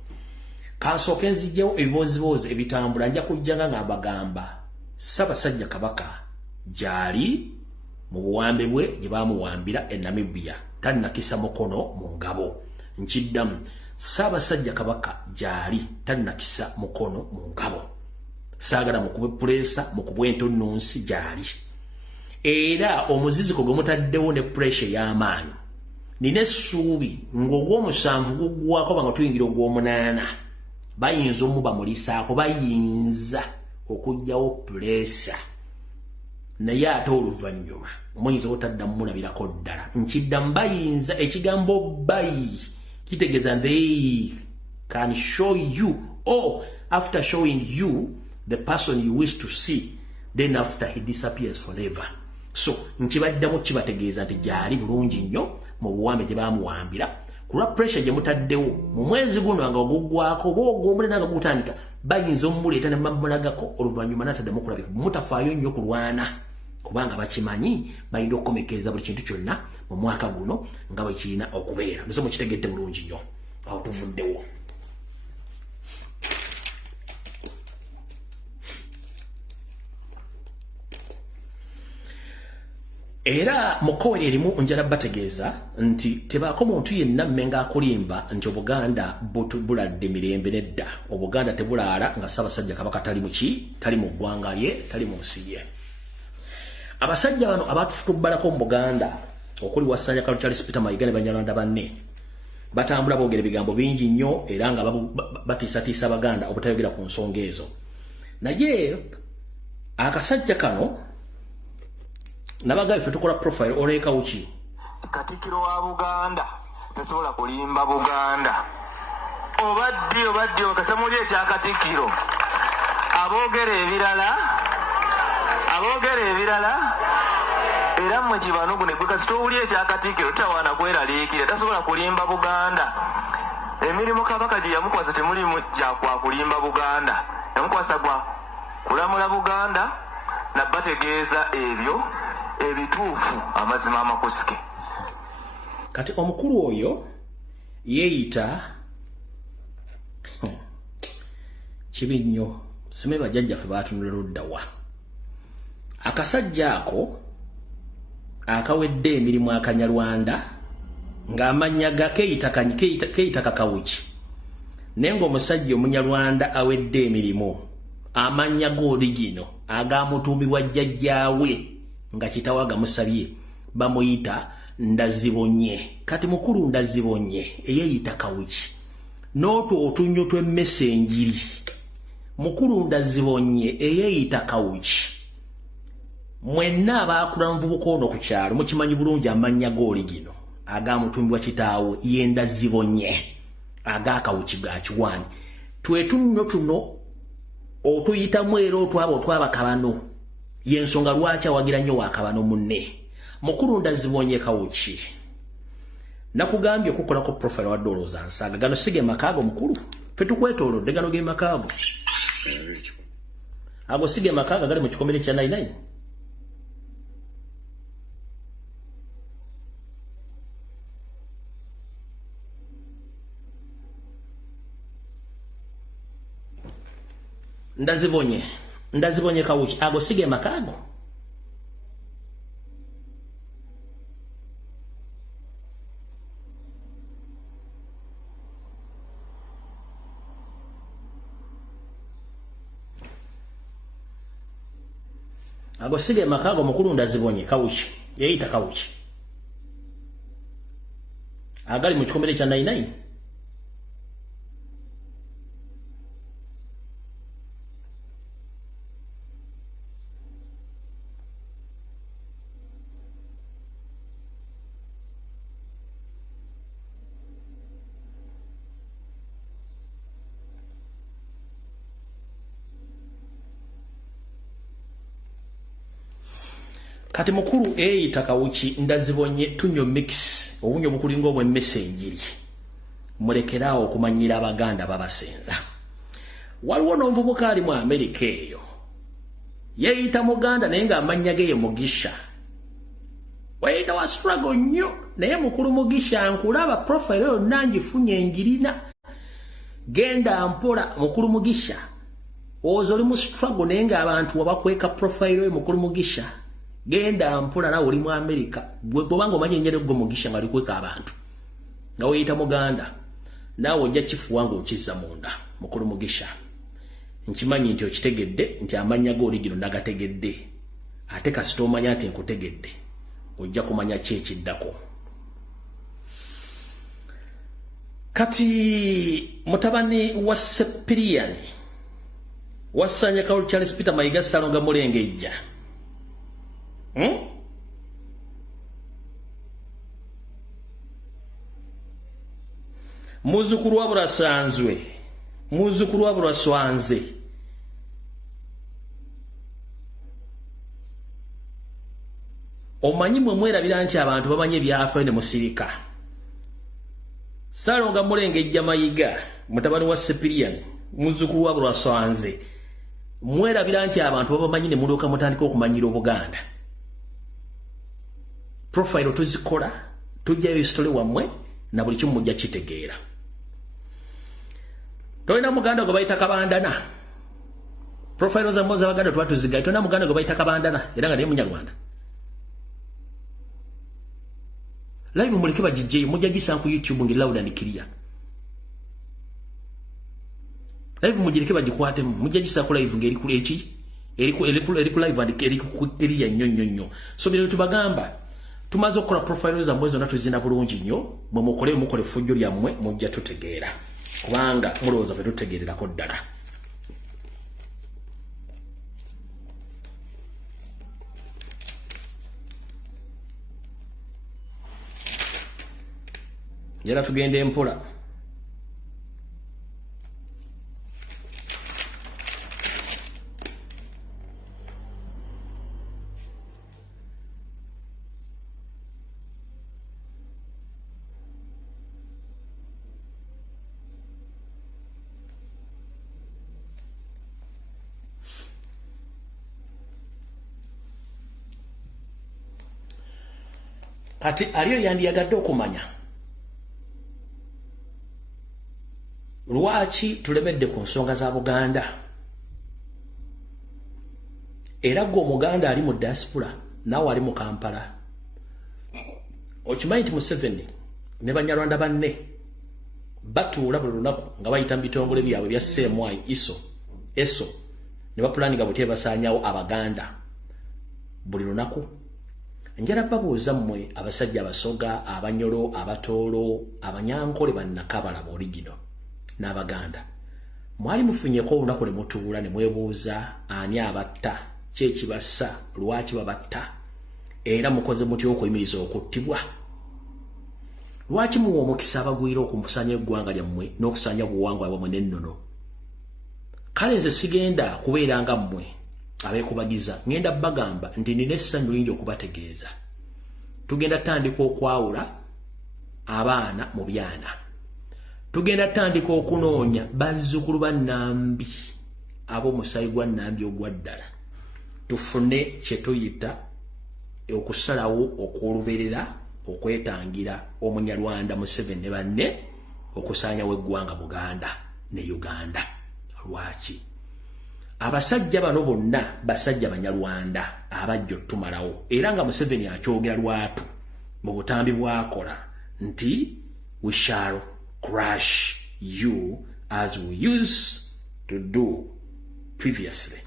Kansooke nzijjawo ebiboozibozi ebitambula nja kujjanga nga bagamba Ssaabasajja Kabaka gyali mu buwambe bwe gye baamuwambira e Namibia tannakisa mukono mu ngabo. Nkiddamu Ssaabasajja Kabaka gyali tannakisa mukono mu ngabo. Saagala mukube puleesa mukubwe entunnunsi gyali. Era omuziziko gwe mutaddewo ne puleesha y'amaanyi. Nina essuubi ng'ogw'omusanvu guggwako banga tuyingira ogw'omunaana. Bayinza omuba mulisaako bayinza okujjawo puleesa naye ate oluvannyuma omuyinza otaddamu mulabirako ddala. Nkiddamu bayinza ekigambo bayi kitegeeza they can show you or after showing you the person you wish to see then after he disappears forever. So nkibaddamu kibategeeza nti gyali bulungi nnyo mu buwambe gye baamuwambira kulwa pressure gye mutaddewo mu mwezi guno nga oguggwako bw'ogw'omulena nga gutandika bayinza omuleeta ne bamulagako oluvannyuma n'ataddamu okulabika mutafaayo nnyo kulwana kubanga bakimanyi balina okukomekereza buli kintu kyonna mu mwaka guno nga bwe kirina okubeera. Nze mukitegedde bulungi nnyo awo tuvuddewo. Era mukowere erimu njala bategeeza nti tebaako muntu yenna mmenga akulimba nti Obuganda buladde mirembe nedda. Obuganda tebulaala nga Ssaabasajja Kabaka tali muki tali mu ggwanga ye tali mu nsi ye. Abasajja bano abatufutubbalako mu Buganda okuli Wasanya Charles Peter Mayiga ne Banyarwanda banne batambula boogera ebigambo bingi nnyo era nga batiisatiisa Abaganda obutayogera ku nsonga ezo. Naye akasajja kano nabaga ife tukola profile oleka uchi Katikkiro wa Buganda tasobola kulimba Buganda obadde okasamuli ekya Katikkiro aboogera ebirala era mmwe kibano ne gwekasitowuli ekya Katikkiro tawaana kweraliikira tasobola kulimba Buganda. Emirimu Kabaka gye yamukwasa temulimu gya kulimba Buganda, yamukwasa gwa kulamula Buganda nabategeeza ebyo ebituufu amazima amakusike. kati omukulu oyo yeeyita kibi nnyo sime bajjajjaffe baatunula luddawa akasajja ako akawedde emirimu akanyarwanda ng'amannya ga keeyita kakawuki naye ng'omusajja omunyarwanda awedde emirimu amannya g'oligino agaamutuumibwa jjajjaawe nga kitawe agamusabye bamuyita Ndazibonye. Kati mukulu Ndazibonye eyeeyita kawuki n'otwo otunnyo tw'emmese enjiri mukulu Ndazibonye eyeeyita kawuki mwenna abaakula nvubuka ono ku kyalo mukimanyi bulungi amannya g'oligino agaamutuumibwa kitaawe ye Ndazibonye agaakawuki ga kiwaani twetunnyo tuno otuyitamu era otwaba kabano yensonga lwaki awagira nnyo wa kabano munne mukulu Ndazibonye kawuki nakugambye okukolako profile wa dollars ansaga gano sige makaago mukulu fetukwetoolodde gano ge makaago ago sige makaaga gali mu kikomere kya 99 Ndazibonye kawuki ago sige makaago agosige makago mukulu Ndazibonye kawuki yeeyita kawuki agali mu kikomere kya 99 kati mukulu eeyita kawuki Ndazibonye tunyo mix obunyo bukulinga obw'emmese enjiri mulekeraawo okumanyira abaganda babasenza waliwo n'omuvubuka ali mu Amerika eyo yeeyita muganda naye ng'amannya ge ye Mugisha weeyita wa struggle nnyo naye mukulu Mugisha nkulaba profile yonna ngifunye enjirina genda mpola mukulu Mugisha ozo oli mu struggle naye ng'abantu wabakweka profile yo mukulu Mugisha genda mpula na oli mu Amerika bwobanga omanyi nyere gwo Mugisha ngali kweka abantu nga weeyita muganda naawe ojja kifuwa nga okizza munda mukulu Mugisha nkimanyi nti okitegedde nti amannya g'oligino nagategedde ate kasita omanya nti nkutegedde ojja kumanya ki ekiddako kati mutabani wa Sepirian wasanya Kaulu Charles Peter Mayiga Salonga Mulengejja muzukuru wa Burasanzwe muzukuru wa Buraswanze omanyi mwe mwerabira nti abantu babanye byaffe ne musirika Salonga Mulengejja Mayiga mutabani wa Sepirian muzukuru wa Buraswanze mwerabira nti abantu babamanyi ne mulyoka mutandika okumanyira Obuganda profile tuzikola tujjayo history wamwe na buli kimu mujja kitegeera tolina muganda gwe bayita Kabandana profile za moza baganda twatuzigayo tolina muganda gwe bayita Kabandana era nga naye Munyarwanda live muleke bajijjeyo mujja gisa ku YouTube ngi loud and clear live mujireke bagikwate mujja gisa ku live ngeri kule eki eri ku live and eri ku clear nnyo so bino tubagamba tumaze okukola profile za mwezo natuzina bulungi nnyo mwe mukole fujjo lyammwe mujja tutegeera kubanga mulowooza fe tutegeererako ddala njala tugende empola kati aliyo yandiyagadde okumanya lwaki tulemedde ku nsonga za Buganda era gwe omuganda ali mu diaspora naawe ali mu Kampala okimanyi nti Museveni ne Banyarwanda banne batuula buli lunaku nga bayita mu bitongole byabwe bya CMY eso ne bapulaninga butya basaanyawo Abaganda buli lunaku. Njala babuuza mmwe abasajja abasoga abanyolo abatoolo abanyankole bannakabala original n'Abaganda mwali mufunyeko olunaku ne mutuula ne mwebuuza ani abatta kyekibassa lwaki babatta era mukoze mutya okuyimiriza okuttibwa lwaki muwa omukisa abagwira okumusanya eggwanga lyammwe n'okusanya buwangwa bwamwe n'ennono. Kale nze sigenda kubeera nga mmwe abeekubagiza ngenda bagamba nti nina essanyu lingi okubategeeza. Tugenda tandika okwawula abaana mu byana, tugenda tandika okunoonya bazzukulu ba Nambi ab'omusayi gwa Nambi ogwa ddala tufune kye tuyita okusalawo okwoluberera okwetangira Omunyarwanda Museveni ne banne okusaanyawo eggwanga Buganda ne Uganda. Lwaki abasajja bano bonna basajja Banyarwanda abajja otumalawo era nga Museveni akyogera lwatu mu butambi bwakola nti we shall crush you as we used to do previously.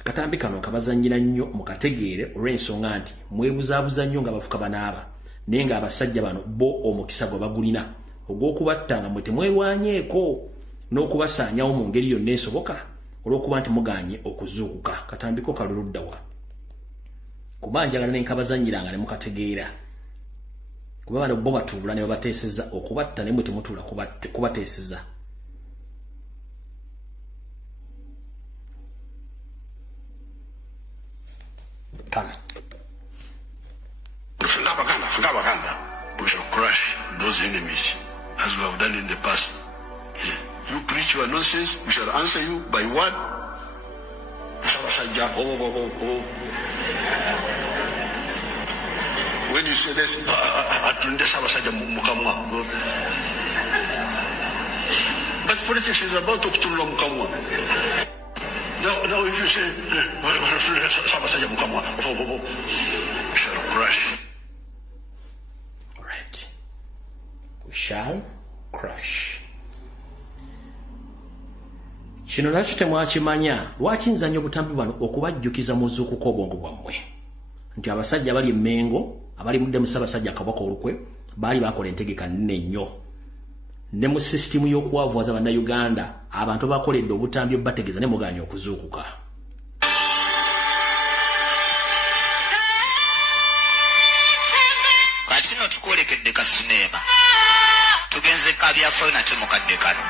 Akatambi kano kabazanyira nnyo mukategeere olw'ensonga nti mwebuzaabuza nnyo nga bafuka banaaba naye nga abasajja bano bo omukisa gwe bagulina ogw'okubatta nga mwe temwerwanyeeko n'okubasaanyawo mu ngeri yonna esoboka olw'okuba nti muganye okuzuukuka. Katambiko kaluluddawa kuba njagala ne nkabazanyiranga ne mukategeera kuba bano bo batuula ne babateeseza okubatta ne mwe temutuula kubateeseza. Kama we shall crush those enemies as we have done in the past. You preach your nonsense, we shall answer you by what? When you say this, but politics is about to Mukamwa. Now if you say, we shall crush. Alright. We shall crush. Kino nakyo temwakimanya lwaki nzannya obutambi bwano okubajjukiza muzuukuko obwongo bwammwe nti abasajja bali Mengo abali mudde Musabasajja Kabaka Olukwe baali bakola entegeka nnene nnyo ne mu system y'okwavuwaza bannayuganda abantu bakoledde obutambi obubategeeza ne muganya okuzuukuka. Katino tukolekedde ka sinema tugenze kabyafaayo nate mukadde kano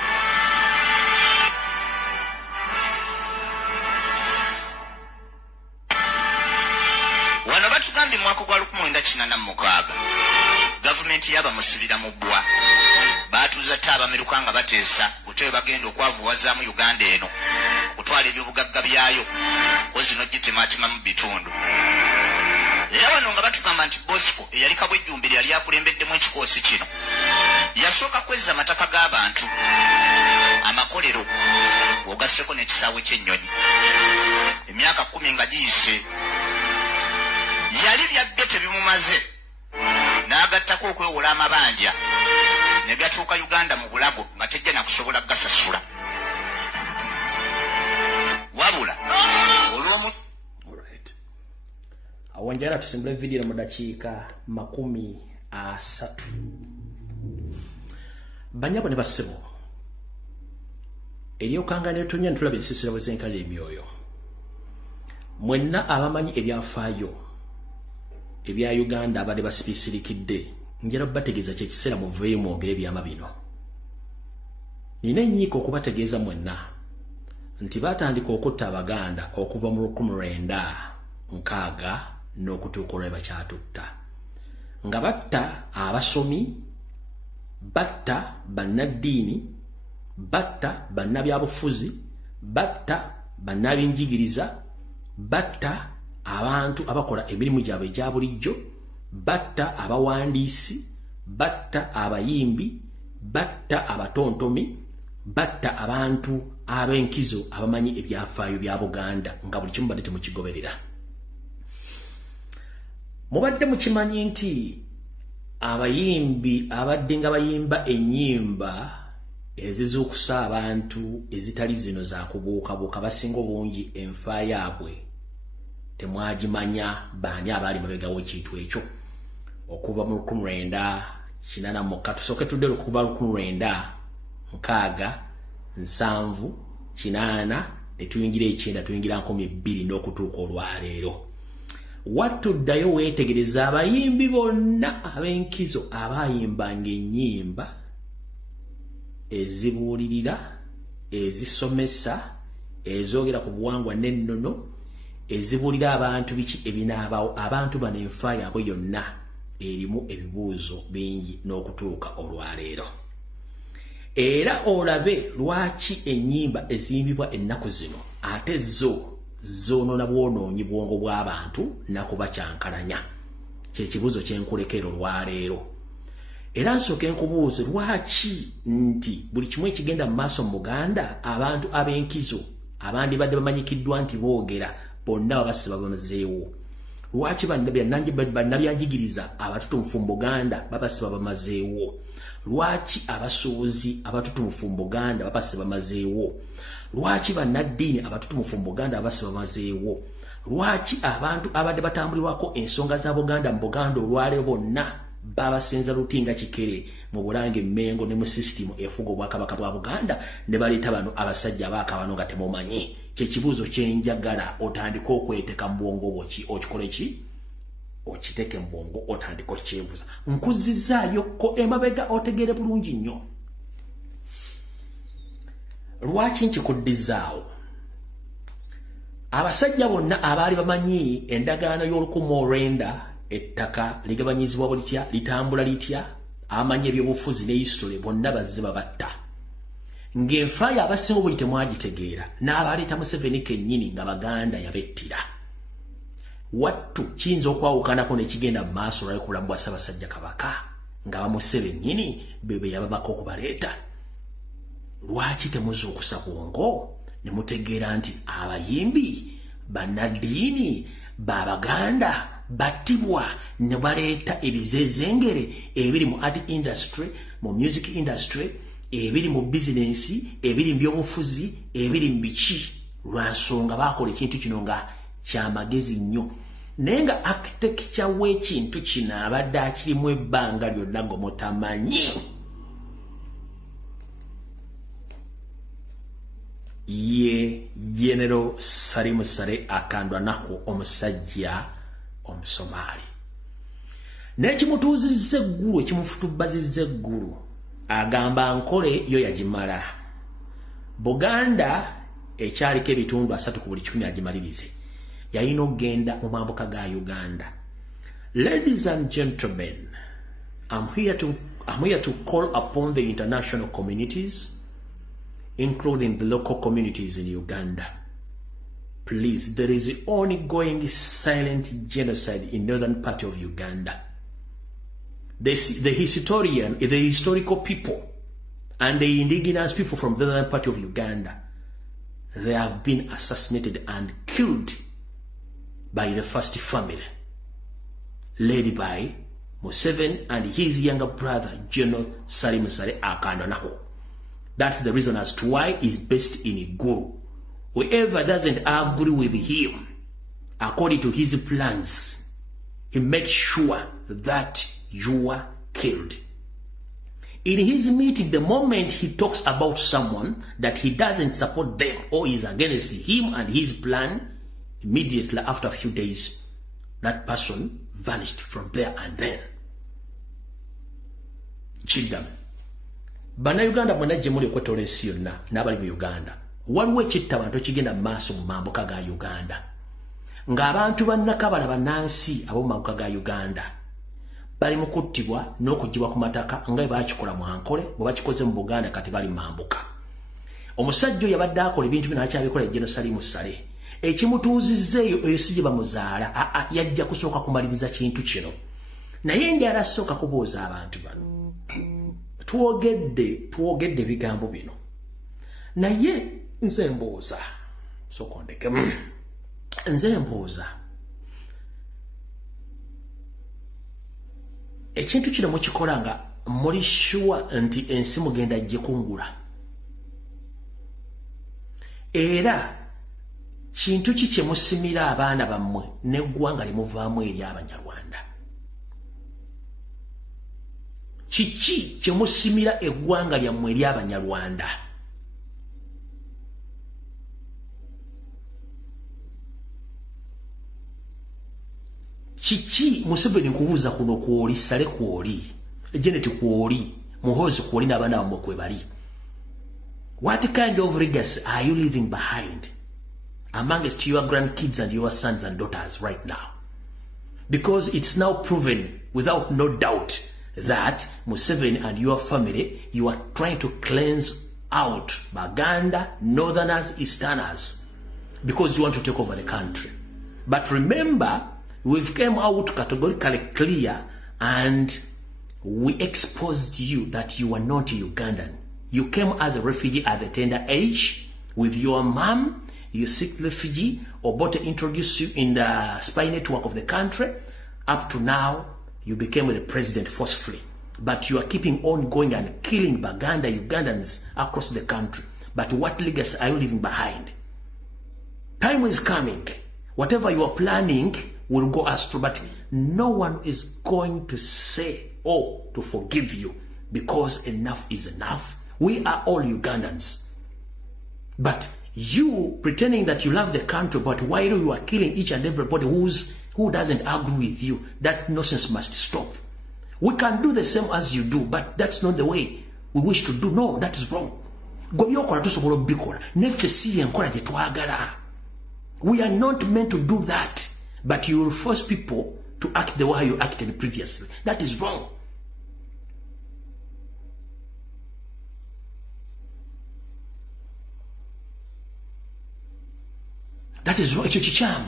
wano batugambye mwaka gwa 1986 gavumenti yabamusibira mu bbwa batuuza Abameruka nga bateesa butebe bagenda okwavuwazaamu Uganda eno kutwala ebyobugagga byayo kozi nogitematima mu bitundu. Era wano nga batugamba nti Bosco eyali Kabwejjumbi yali akulembeddemu ekikoosi kino yasooka kwezza amataka g'abantu amakolero ogasseko n'ekisaawe ky'ennyonyi. Emyaka 10 nga giyise yali byabbe tebimumaze n'agattako okwewola amabanja ne gatuuka Uganda mu bulago nga tejja na kusobola gasasula wabula olw'omu. Alright. Awanjala tusimbule video mu dakiika 30. Banyabo ne basebo eryokangana etonya ntulaba ensisira bwe zenkalira emyoyo mwenna abamanyi ebyafaayo ebya Uganda abadde basipisilikidde njala bategeeza kyekiseera muveeyo mwogere ebyama bino. Nina enyiika okubategeeza mwenna nti batandika okutta Abaganda okuva mu 1960 n'okutuuka olwe bakyatutta nga batta abasomi, batta bannaddiini, batta bannabyabufuzi, batta bannabyenjigiriza, batta abantu abakola emirimu gyabwe egya bulijjo, batta abawandiisi, batta abayimbi, batta abatontomi, batta abantu ab'enkizo abamanyi ebyafaayo bya Buganda nga buli kimu badde temukigoberera. Mubadde mukimanyi nti abayimbi abadde nga bayimba ennyimba ezizuukusa abantu ezitali zino za kubuukabuuka basinga obungi enfa yaabwe temwagimanya baani abaali mabegawo ekintu ekyo okuva mu 1980 tusooke tudde okuva 1960 7 8 ne tuyingira 9 tuyingira 2000 n'okutuuka olwaleero. Watuddayo weetegereza abayimbi bonna ab'enkizo abayimbanga ennyimba ezibuulirira, ezisomesa, ezogera ku buwangwa n'ennono, ezibuulira abantu biki ebinaabaawo. Abantu bano enfa yaabwe yonna erimu ebibuuzo bingi n'okutuuka olwaleero. Era olabe lwaki ennyimba eziyimbibwa ennaku zino ate zo zoonona bwonoonyi bwongo bw'abantu nakuba kyankalanya. Kyekibuuzo kyenkulekera olwaleero. Era nsooke nkubuuze lwaki nti buli kimu ekigenda mu maaso mu Buganda abantu ab'enkizo abandi badde bamanyikiddwa nti boogera bonna babasiba bamazeewo. Lwaki bannabyanjigiriza abatutumufu mu Buganda babasiba bamazeewo? Lwaki abasuubuzi abatutumufu mu Buganda babasiba bamazeewo? Lwaki bannaddiini abatutumufu mu Buganda babasiba bamazeewo? Lwaki abantu abadde batambulirwako ensonga za Buganda mu Buganda olwaleero bonna babasenza lutinga kikere mu Bulange Mmengo ne mu system efuga obwakabaka bwa Buganda ne baleeta bano abasajja abaakabano nga temumanyi? Kyekibuuzo kyenjagala otandika okweteka mu bwongo bwo okikole ki? Okiteke mu bwongo otandika okyebuuza. Nkuzizaayo ko emabega otegere bulungi nnyo. Lwaki nkikuddizaawo? Abasajja bonna abaali bamanyi endagaano y'Olukumu ettaka ligabanyizibwa litya, litambula litya, amanyi ebyobufuzi ne history bonna bazze babatta. Ng'enfa y'abasinga buli temwagitegeera n'abaleeta Museveni kennyini nga Baganda yabettira. Wattu kiyinza okwawukanako nekigenda mu maaso olwali ku bulamu bwa Ssaabasajja Kabaka nga bamusebennyini bebe yababako okubaleeta. Lwaki temuzuukusa bwongo ne mutegeera nti abayimbi, bannaddiini, Baganda battibwa ne baleeta ebizezengere ebiri mu art industry, mu music industry, ebiri mu business, ebiri mu byobufuzi, ebiri mu biki, lwansonga baakola ekintu kino nga kyamagezi nnyo. Naye nga architecture w'ekintu kino abadde akirimu ebbanga lyonna gomutamanyi. Ye General Salim Sale akandwa nako omusajja omusomaali. N'ekimutuuzizza eggulu, ekimufutubazizza eggulu, agamba nkole yo yagimala. Buganda ekyaliko ebitundu 3 ku buli 10 agimalirize. Yalina okugenda mu mambuka ga Uganda. Ladies and gentlemen, I'm here to call upon the international communities, including the local communities in Uganda. Please, there is ongoing silent genocide in northern part of Uganda. The historical people and the indigenous people from the northern part of Uganda, they have been assassinated and killed by the first family, led by Museveni and his younger brother, General Salim Sale Akandwa. That's the reason as to why he's based in Iguru. Whoever doesn't agree with him, according to his plans, he makes sure that you are killed. In his meeting, the moment he talks about someone that he doesn't support them or is against him and his plan, immediately after a few days, that person vanished from there and then. Chidam. Bana Uganda mwena jemuli okwetola ensi yonna n'abali mu Uganda. Waliwo ekitta abantu kigenda mu maaso mu mambuka ga Uganda. Ng'abantu bannakabala bannansi ab'omu mambuka ga Uganda bali mu kuttibwa n'okuggyibwa ku mataka nga bwe baakikola mu Ankole, bwe bakikoze mu Buganda kati bali mu mambuka. Omusajja oyo yabadde akola ebintu bino akyabikola General Salim Sale. Ekimutuuzizza eyo si gye bamuzaala, yajja kusooka kumaliriza kintu kino. naye njala soka kubuuza abantu bano tuwogedde bigambo bino naye nze mbuuza sokondeke nze mbuuza ekintu kino mukikola nga muli sure nti ensi mugenda gyekungula era kintu ki kye musimira abaana bammwe n'eggwanga limuvaamu eri abanyarwanda kiki kye musimira eggwanga lyammwe eri abanyarwanda kiki Museveni nkubuuza kuno kwoli Sale kwoli Janet kwoli Muhoozi kwoli n'abaana bammwe kwe bali what kind of legacy are you leaving behind amongst your grandkids and your sons and daughters right now? Because it's now proven without no doubt that Museveni and your family, you are trying to cleanse out Baganda, Northerners, Easterners, because you want to take over the country. But remember, we've come out categorically clear and we exposed you that you are not Ugandan. You came as a refugee at a tender age with your mom. You seek refugee. Obote introduced you in the spy network of the country. Up to now, you became the president forcefully. But you are keeping on going and killing Baganda Ugandans across the country. But what legacy are you leaving behind? Time is coming. Whatever you are planning will go astray. But no one is going to say or to forgive you because enough is enough. We are all Ugandans. But you pretending that you love the country, but while you are killing each and everybody who doesn't agree with you, that nonsense must stop. We can do the same as you do, but that's not the way we wish to do. No, that is wrong. We are not meant to do that, but you will force people to act the way you acted previously. That is wrong. That is right, Chicham.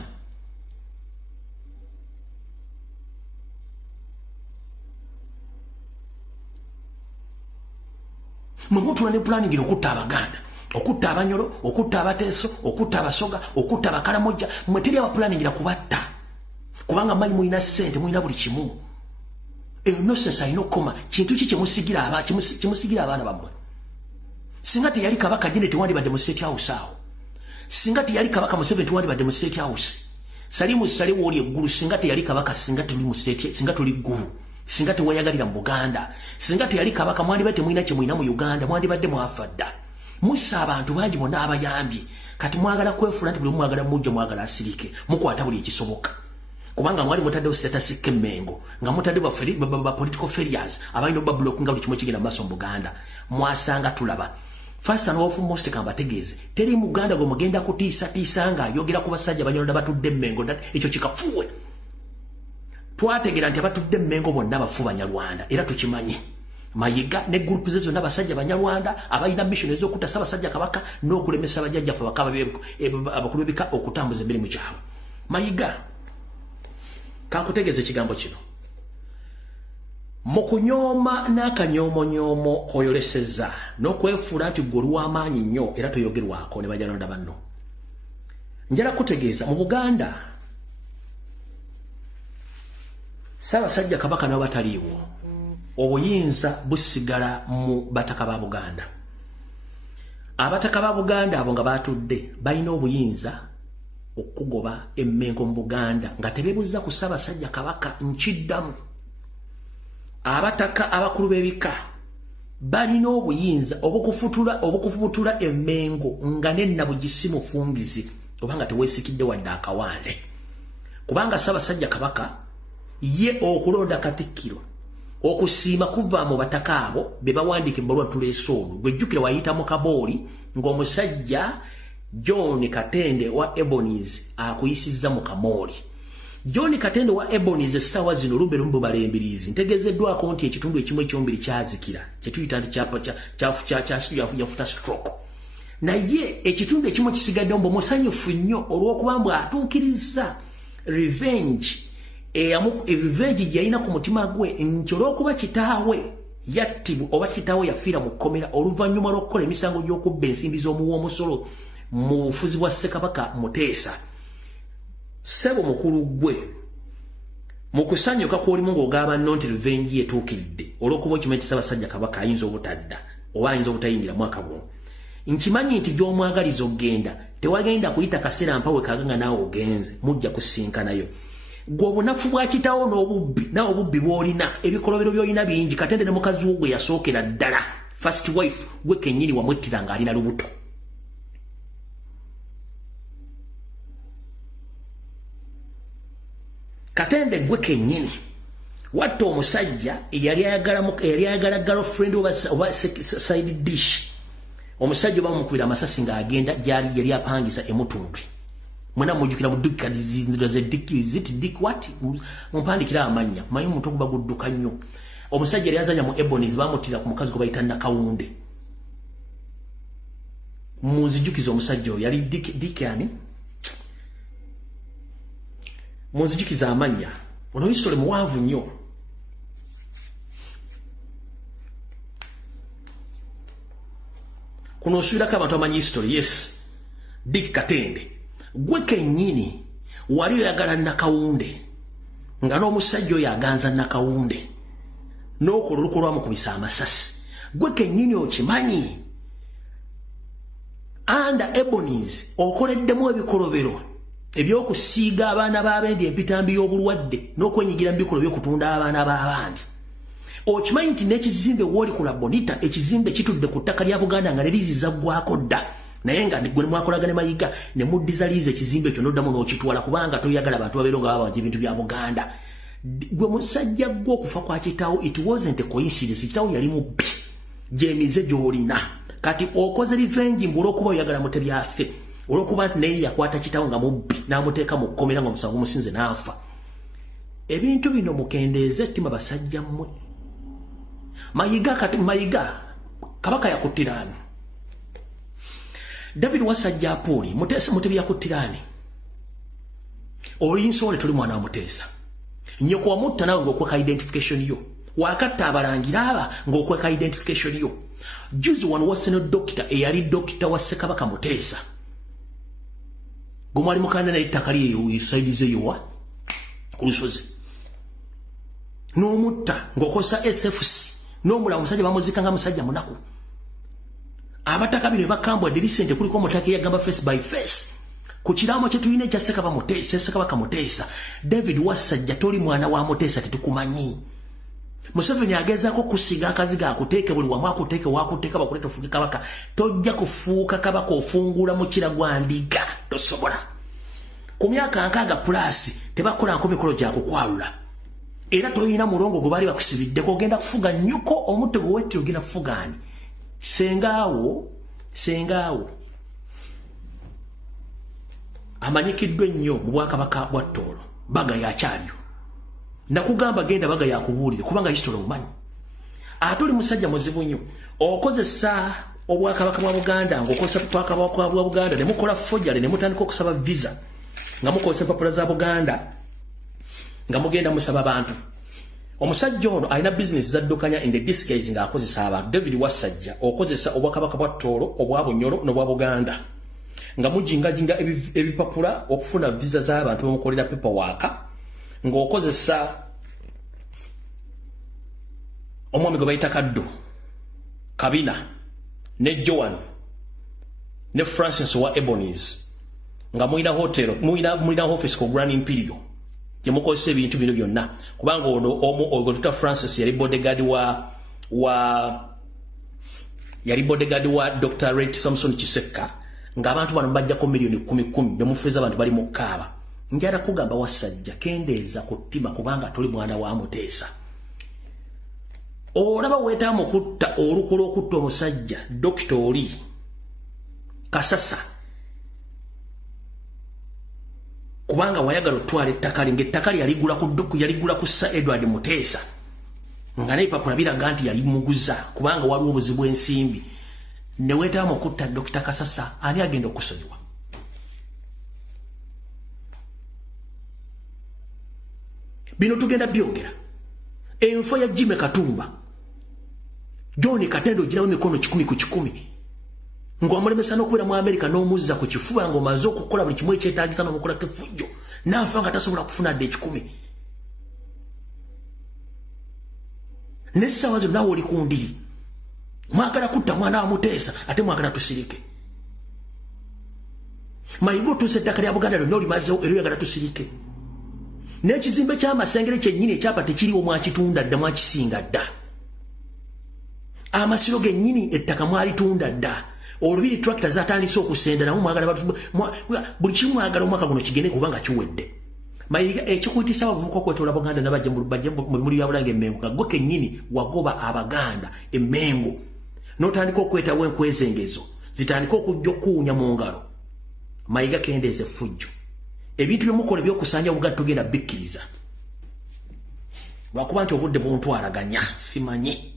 Mwemutu wane planning okutta Abaganda, okutta Abanyoro, okutta Abateeso, okutta Abasoga, okutta Abakaramoja, mweteri aba planning kubatta. Kubanga manyi muina ssente, muina buli kimu. Eyo nonsense ayina okukoma, kintu ki kyemusigira abaana bammwe. Singa teyali Kabaka Janet wandibadde mu State House awo. Singa teyali Kabaka Museveni wandibadde mu State House. Salimu Sale woli eggulu singa teyali Kabaka singa tuli mu State, singa tuli ggulu. Singa tewayagalira mu Buganda. Singa teyali Kabaka mwandibadde mwina kye mwina mu Uganda, mwandibadde mwafadda. Musa abantu bangi bonna abayambye. Kati mwagala kwefuna nti buli mwagala mujja mwagala asirike. Mukwata buli ekisoboka. Kubanga mwali mutadde status Kemengo, nga mutadde ba political failures, abalina ba block nga buli kimwe kigenda maaso mu Buganda. Mwasanga tulaba. First and foremost kambategeze teri Muganda go mugenda kutiisa nga yogera ku basajja banyolanda batudde Mengo ekyo kikafuwe twategera nti abatudde Mengo bonna bafu Banyarwanda era tukimanyi Mayiga ne group zezo n'abasajja Banyarwanda abayina mission ez'okutta Ssaabasajja Kabaka n'okulemesa abajjajjaffe bakaba abakulu b'ebika okutambuza emirimu gyabwe. Mayiga kankutegeze ekigambo kino Mukunyoma n'akanyoomonyomo koyoleseza n'okwefuula nti gwe w'amaanyi nnyo era toyogerwako ne Banyarwanda banno. Njala kutegeeza mu Buganda Ssaabasajja Kabaka nabo bataliiwo, obuyinza busigala mu bataka ba Buganda. Abataka ba Buganda abo nga batudde balina obuyinza okugoba emmengo mu Buganda nga tebeebuuza ku Ssaabasajja Kabaka nkiddamu. Abataka abakulu b'ebika balina obuyinza obukufubutula emmengo nga nenna bugisimu fungizi obanga teweesikidde wadde akawande. Kubanga Ssaabasajja Kabaka ye okulonda Katikkiro okusiima kuva mu bataka abo be bawandiika ebbaluwa tuleese ono gwejjukira wayita mu Kabooli ng'omusajja John Katende wa Ebonies akuyisizza mu Kamooli. John Katende wa Ebonies essaawa zino lumbe balembirizi ntegezeddwako nti ekitundu ekimu ekyombiri kyazikira kye tuyita nti yafuta stroke. Naye ekitundu ekimu kisigadde mbu musanyufu nnyo olw'okuba mbu atuukiriza revenge ebiveji yalina ku mutima gwe nti olw'okuba kitaawe yattibwa oba kitaawe yafiira mu kkomera oluvannyuma lw'okukola emisango gy'okubba ensimbi z'omuwa omusolo mu bufuzi bwa Ssekabaka Muteesa. Ssebo mukulu gwe mu kusanyuka kw'olimu ng'ogamba nno nti revenge etuukiridde olw'okuba okimanyi nti Ssaabasajja Kabaka ayinza obutadda oba ayinza obutayingira mwaka guno. Nkimanyi nti gy'omwagaliza okgenda tewagenda kuyita kaseera mpawe kaga nga naawe ogenze mujja kusinkanayo. Gwe obunafu bwa kitaawo n'obubbi nawe obubbi bw'olina ebikolobero by'olina bingi Katende ne mukazi wo gwe yasookera ddala first wife gwe kennyini wamwettira ng'alina lubuto. Katende gwe kennyini watta omusajja eyali ayagala girlfriend oba side dish. Omusajja bamukubira amasasi ng'agenda gyali yali apangisa emutumbi. Mwena mujukira budduka ze dik what mumpandikira amanya manyi omuntu okuba gudduka nnyo. Omusajja yali azanya mu Ebonies bamutira ku mukazi gwe bayita Nakawunde. Munzijukiza omusajja oyo yali dik yani munzijukiza amanya ono histori muwanvu nnyo. Kuno osubirako abantu amanyi history. Yes, Dick Katende gwe kennyini wali oyagala Nakawunde nga n'omusajja oyo aganza Nakawunde n'okola oluko lwamukubisa amasasi. Gwe kennyini okimanyi anda Ebonies okoleddemu ebikolobero ebyokusiiga abaana b'abendi empitambi y'obulwadde n'okwenyigira mu bikolo by'okutunda abaana b'abandi. Okimanyi nti n'ekizimbe w'oli ku La Bonita ekizimbe kitudde ku ttaka lya Buganda nga liizi zaggwako dda naye nga gwe mwakolagane Mayiga ne muddiza liizi ekizimbe ekyo n'oddamu n'okitwala kubanga toyagala abantu babeera nga babanja ebintu bya Buganda. Gwe musajja gwe okufa kwa kitaawo it wasn't a coincidence. Kitaawo yali mubbi gy'emize gy'olina kati okoze revenge olw'okuba oyagala Mutebi afe olw'okuba nti naye yakwata kitaawo nga mubbi n'amuteeka mu kkomera nga omusango musinze n'afa. Ebintu bino mukendeeze ettima basajja mmwe. Mayiga Kabaka yakuttirani. David Wasajja Apuli Mutebi yakuttirani. Olinsole tuli mwana wa Muteesa. Nyoko wamutta nawe ng'okweka identification yo. Wakatta abalangira aba ng'okweka identification yo. Juzi wano waseno dokita eyali dokita wa Ssekabaka Muteesa. Gumwali mukanda naye ettaka lye usaidize yowa ku lusozi. N'omutta ng'okosa SFC. N'omulala omusajja bamuzika nga musajja munaku. Abataka bino bakambwa dirisente kuliko omutaka yagamba face by face. Ku kiraamo kye tulina ekya Ssekabaka Muteesa. David Wasajja toli mwana wa Muteesa tetukumanyi. Museveni agezaako kusiga akaziga akuteeke buli wamu akuteeke wakuteeka bakuleeta ofuuke kabaka. Tojja kufuuka kabaka ofunguula mu kiragwa ndiga. Tosobola. Ku myaka 60+ tebakola nko mikolo gya kukwalula. Era toyina mulongo gwe bali bakusibiddeko ogenda kufuga nnyuko omutego wetti ogenda kufugaani. Sengaawo amanyikiddwa ennyo mu Bwakabaka bwa Tooro. Baga yakyaliyo. Nakugamba genda baga yakubuulire kubanga history omumanyi. Ate oli musajja muzibu nnyo. Okozesa Obwakabaka bwa Buganda ng'okozesa Obwakabaka bwa Buganda ne mukola forgery ne mutandika okusaba visa nga mukozesa empapula za Buganda nga mugenda musaba bantu. Omusajja ono alina business zaddukanya in the disguise ng'akozesa abantu. David Wasajja okozesa Obwakabaka bwa Tooro obwa Bunyoro n'obwa Buganda nga mujingajinga ebipapula okufuna visa z'abantu bamukolera paperwork ng'okozesa omwami gwe bayita Kaddo Kabina ne Joan ne Francis wa Ebonies nga mulina hotel mulina office ko Grand Imperial gye mukozesa ebintu bino byonna kubanga ono tuta Francis yali bodyguard wa Dr. Red Samson Kisekka nga abantu bano bajjako milioni 10 bemufeza abantu bali mu Kaaba. Njala kugamba Wasajja kendeeza ku ttima kubanga tuli mwana wa Muteesa. Olaba weetaamu kutta olukola okutta omusajja Dr. Oli Kasasa kubanga wayagala otwala ettaka ng'ettaka yaligula ku Dduku yaligula ku Sir Edward Muteesa nga n'ebipapula biraga nti yali muguza kubanga waliwo obuzibu ensimbi. Ne weetaamu okutta Dr. Kasasa ani agenda okusonyiwa? bino tugenda byogera enfo ya Jimmy Katumba John Katendo jirawo mikono 10 ku 10 ng'omulemesa n'okubeera mu America n'omuzza ku kifuba ng'omaze okukola buli kimwe ekyetaagisa n'omukola kefujjo n'afa nga tasobola kufuna dde 10 n'essaawa zino naawe oli ku ndiri mwagala kutta mwana wa Muteesa ate mwagala tusirike Mayiga otuuse ettaka lya Buganda lyonna olimazeewo era oyagala tusirike n'ekizimbe ky'amasengere kyennyini ekyapa tekiriwo mwakitunda dda mwakisinga dda amasiro gennyini ettaka mwalitunda dda olubiri tractor zatandise okusenda namu mwagala buli kimu mwagala omwaka guno kigende kubanga kiwedde Mayiga ekikuyitisa abavubuka okwetoola Buganda n'abajja mu ya Bulange Emmengo nga gwe kennyini wagoba Abaganda Emmengo n'otandika okwetawo enkwezengezo zitandika okujja okuwunya mu ngalo Mayiga kendeeze fujjo ebintu byemukola ebyokusanja Buganda tugenda bikkiriza lwakuba nti obudde buntwalaganya simanyi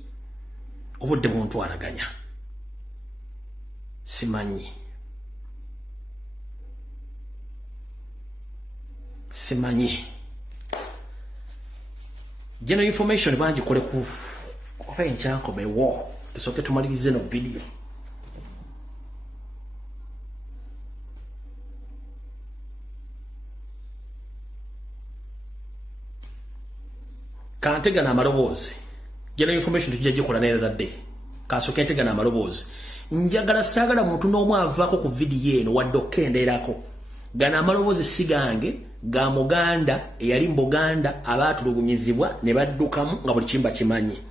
obudde buntwalaganya simanyi General information banji kole ku ofa enchanko bewo tusoke tumalirize no video kantega na marobozi General information tujja gikola naye that day kasoke ntega na marobozi njagala sagala muntu n'omu avaako ku video eno wadde okkenderako gana amarobozi sigange ga Muganda eyali Mbuganda abaatulugunyizibwa ne baddukamu nga buli kimba kimanyi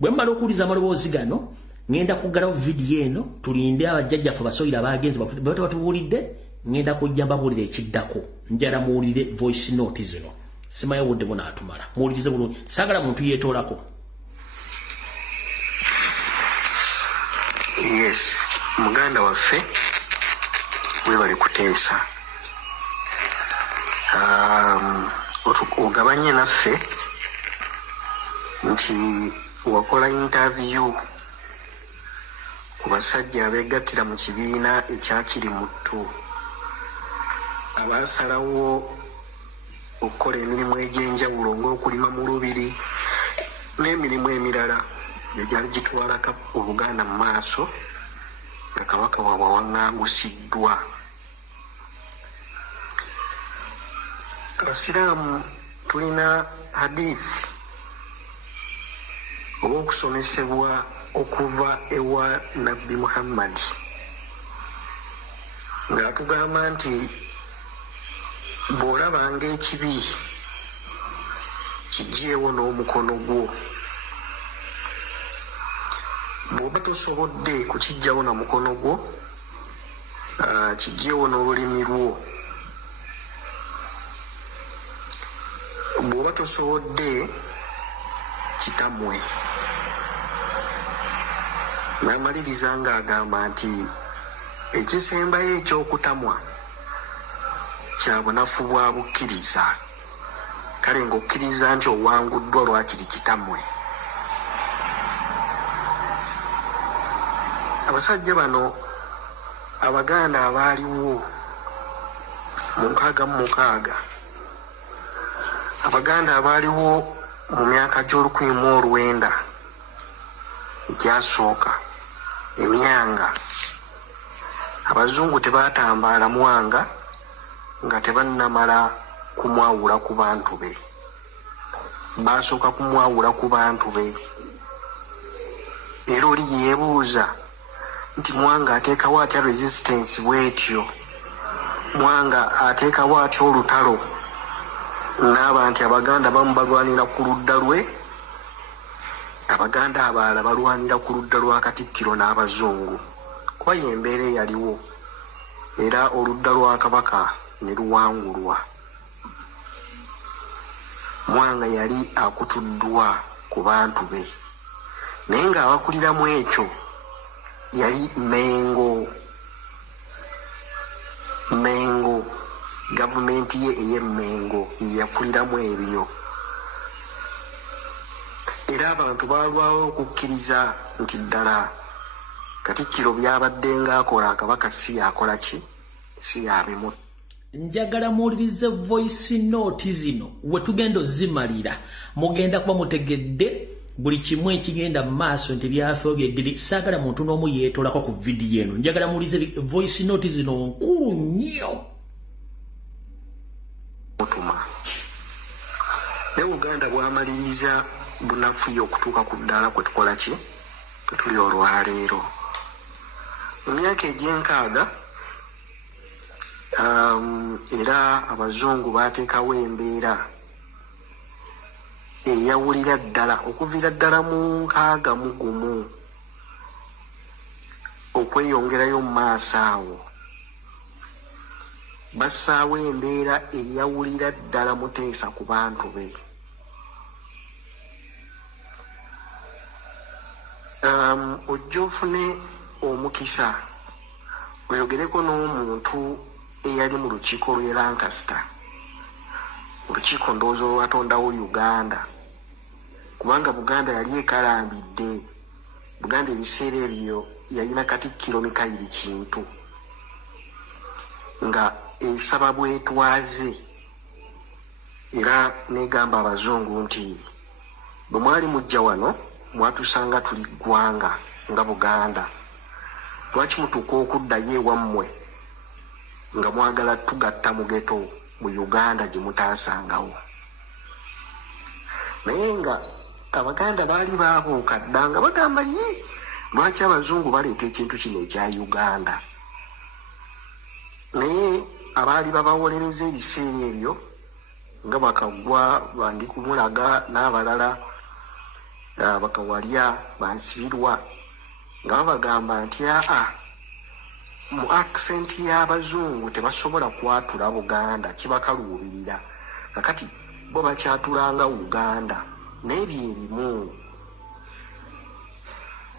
bwe mmala okuwuliza amarobozi gano ngenda kuggalawo video eno tulinde abajjajjaffe basoyira abagenzi batubuulidde ngenda kujja mbabuulira ekiddako njala muwulire voice note zino simaye obudde bunaatumala muwulirize bulungi sagala muntu yeetoolako. Yes, Muganda waffe webale kuteesa ogabanye naffe nti wakola interview ku basajja abeegattira mu kibiina ekyakiri muttu abaasalawo okukola emirimu egy'enjawulo ng'okulima mu lubiri n'emirimu emirala egyali gitwalaka Obuganda mu maaso nga Kabaka waabwe waŋŋangusiddwa. Abasiraamu tulina hadithi olw'okusomesebwa okuva ewa Nabbi Muhammad ng'atugamba nti bw'olabanga ekibi kiggyeewo n'omukono gwo, bw'oba tosobodde kukiggyawo na mukono gwo kiggyeewo n'olulimi lwo, bw'oba tosobodde kitamwe. N'amaliriza ng'agamba nti ekisembayo ekyokutamwa kya bunafu bwa bukkiriza, kale ng'okkiriza nti owanguddwa lwakiri kitamwe. Abasajja bano Abaganda abaaliwo mu 66, Abaganda abaaliwo mu myaka gy'olukumi egyasooka emyanga, Abazungu tebatambaala mwanga nga tebannamala kumwawula ku bantu be, baasooka kumwawula ku bantu be. Era oli yeebuuza nti Mwanga ateekawo atya resistance bwetyo, Mwanga ateekawo atya olutalo n'aba nti Abaganda bamu balwanira ku ludda lwe, Abaganda abalala balwanira ku ludda lwa Katikkiro n'Abazungu. Kuba y'embeera eyaliwo era oludda lwa Kabaka ne luwangulwa. Mwanga yali akutuddwa ku bantu be, naye ng'abakuliramu ekyo yali Mengo. Gavumenti ye ey'Emmengo yakuliramu ebyo. Era abantu balwawo okukkiriza nti ddala Katikkiro byabadde ng'akola Kabaka si yakola ki, si yabimu. njagala muwulirize voice note zino we tugenda zimalira mugenda kuba mutegedde buli kimu ekigenda mu maaso nti byafeyo byeddiri saagala muntu n'omu yeetolako ku vidiyo eno njagala muwulirize voice note zino nkulu nnyo ne Uganda bwamaliriza bunafuye okutuuka ku ddaala kwe tukola ki kwe tuli olwaleero mu myaka egy'enkaaga era abazungu baateekawo embeera eyawulira ddala okuviira ddala mu 61 okweyongerayo mu maaso awo bassaawo embeera eyawulira ddala Muteesa ku bantu be ojja ofune omukisa oyogereko n'omuntu eyali mu lukiiko lw'e Lancaster olukiiko ndowooza olwatondawo Uganda kubanga Buganda yali ekalambidde Buganda ebiseera ebyo yalina Katikkiro Mikaeli Kintu nga esaba bwetwaze era negamba abazungu nti bwe mwali mujja wano mwatusanga tuli ggwanga nga Buganda lwaki mutuuka okuddayo ewammwe nga mwagala tugatta mu geto mu Uganda gye mutaasangawo naye nga Abaganda baali baabuuka dda nga bagamba ye lwaki abazungu baleeta ekintu kino ekya Uganda naye abaali babawolereza ebiseera ebyo nga Bakagwa Bandikumulaga n'abalala Bakawalya Bansibirwa nga babagamba nti mu accent y'abazungu tebasobola kwatula Buganda kibakaluubirira kakati bo bakyatulanga Uganda naye byerimu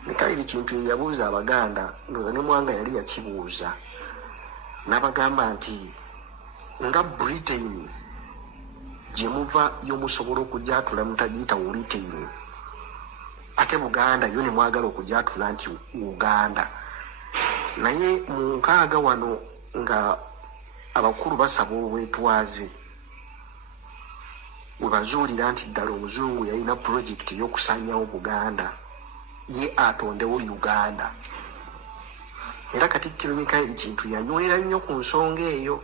Mikaeli Kintu yabuuza Abaganda ndowooza ne Mwanga yali yakibuuza n'abagamba nti nga Britain gye muva yo musobola okugyatula mutagiyita Britain ate Buganda yo ne mwagala okugyatula nti Uganda naye mu 6 wano nga abakulu basaba obwetwaze bwe bazuulira nti ddala omuzungu yalina pulojekiti y'okusaanyawo Buganda ye atondewo Uganda era Katikkiro Mikaeli Kintu yanywera nnyo ku nsonga eyo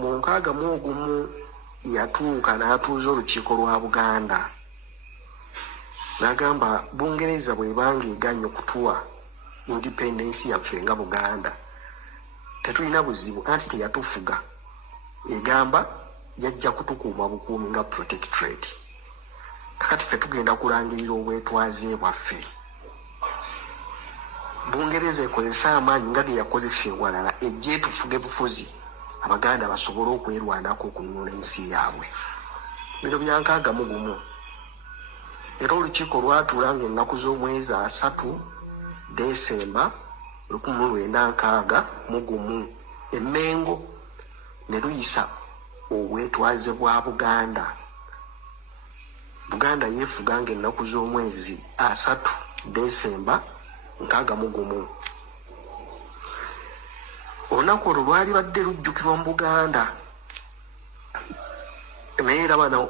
mu 61 yatuuka n'atuuza olukiiko lwa Buganda n'agamba Bungereza bwebanga eganya okutuwa independence yaffe nga Buganda tetulina buzibu anti teyatufuga egamba yajja kutukuuma bukuumi nga protectorate kakati ffe tugenda kulangirira obwetwaze bwaffe Bungereza ekozesa amaanyi nga ge yakozesa ewalala ejje tufuge bufuzi Abaganda basobole okwerwanako okununula ensi yaabwe bino bya 61 era olukiiko lwatuula ng'ennaku z'omwezi 3 Desemba 1961 Emmengo ne luyisa obwetwaze bwa Buganda Buganda yeefuga ng'ennaku z'omwezi 3 Desemba 61 olunaku olwo lwali badde lujjukirwa mu Buganda naye era bano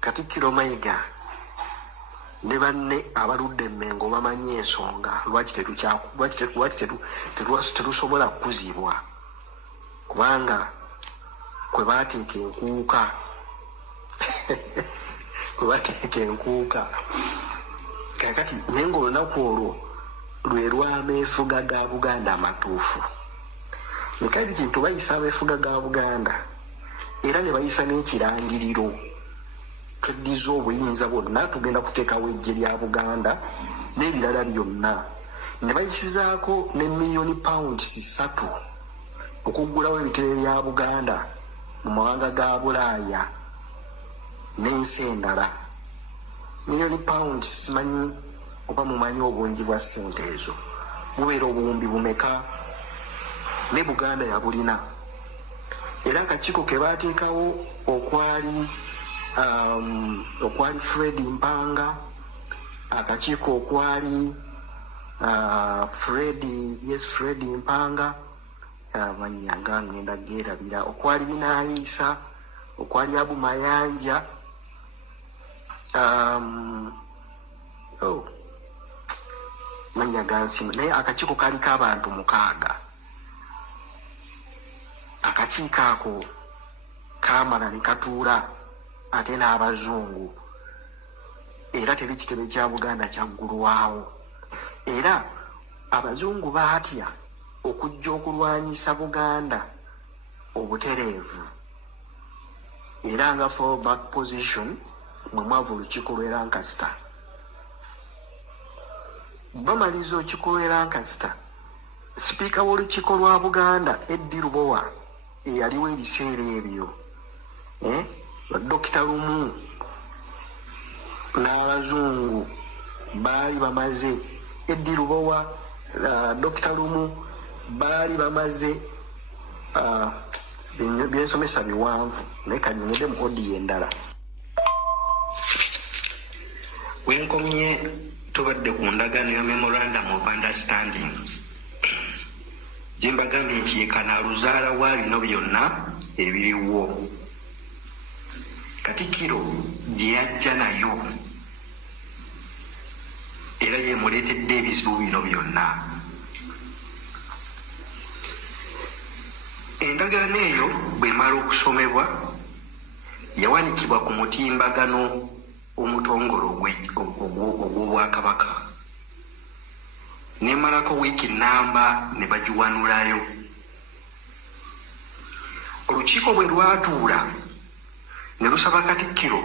Katikkiro Mayiga ne banne abaludde Emmengo bamanyi ensonga lwaki terusobola kukuzibwa kubanga kwe baateeka enkuuka kakati naye ng'olunaku olwo lwe lw'ameefuga ga Buganda amatuufu Mikaeli Kintu bayisa ameefuga ga Buganda era ne bayisa n'ekirangiriro tuddiza obuyinza bwonna tugenda kuteekawo eggye lya Buganda n'ebirala byonna ne bayisizaako ne £3 million okuggulawo ebitebe bya Buganda mu mawanga ga Bulaaya n'ensi endala £1 million simanyi oba mumanyi obungi bwa ssente ezo bubeera obuwumbi bumeka ne Buganda yabulina era akakiiko ke baateekawo okwali Fred Mpanga akakiiko okwali Fred Mpanga amannya nga ngenda geerabira okwali Binaayisa okwali Abumayanja manya gansimu naye akakiiko kaliko abantu 6 akakiiko ako kaamala ne katuula ate n'Abazungu era teri kitebe kya Buganda kyaggulwawo era Abazungu baatya okujja okulwanyisa Buganda obutereevu era nga fallback position mwe mwava olukiiko lw'e Lancaster. Bamaliza olukiiko lw'e Lancaster, sipiika w'olukiiko lwa Buganda Eddie Lubowa eyaliwo ebiseera ebyo Dr. Lumu n'Abazungu baali bamaze Eddie Lubowa Dr. Lumu baali bamaze byensomesa biwanvu naye kanyonyedde mu odiyo endala. Wenkomye tubadde ku ndagaano ya memorandum of understanding gyembagambye nti yekanaaluzaala wa bino byonna ebiriwo. Katikkiro gye yajja nayo era yemuleetedde ebizibu bino byonna. Endagaano eyo bw'emala okusomebwa yawanikibwa ku mutimbagano omutongole ogw'Obwakabaka nemalako wiiki nnamba ne bagiwanulayo. Olukiiko bwe lwatuula ne lusaba Katikkiro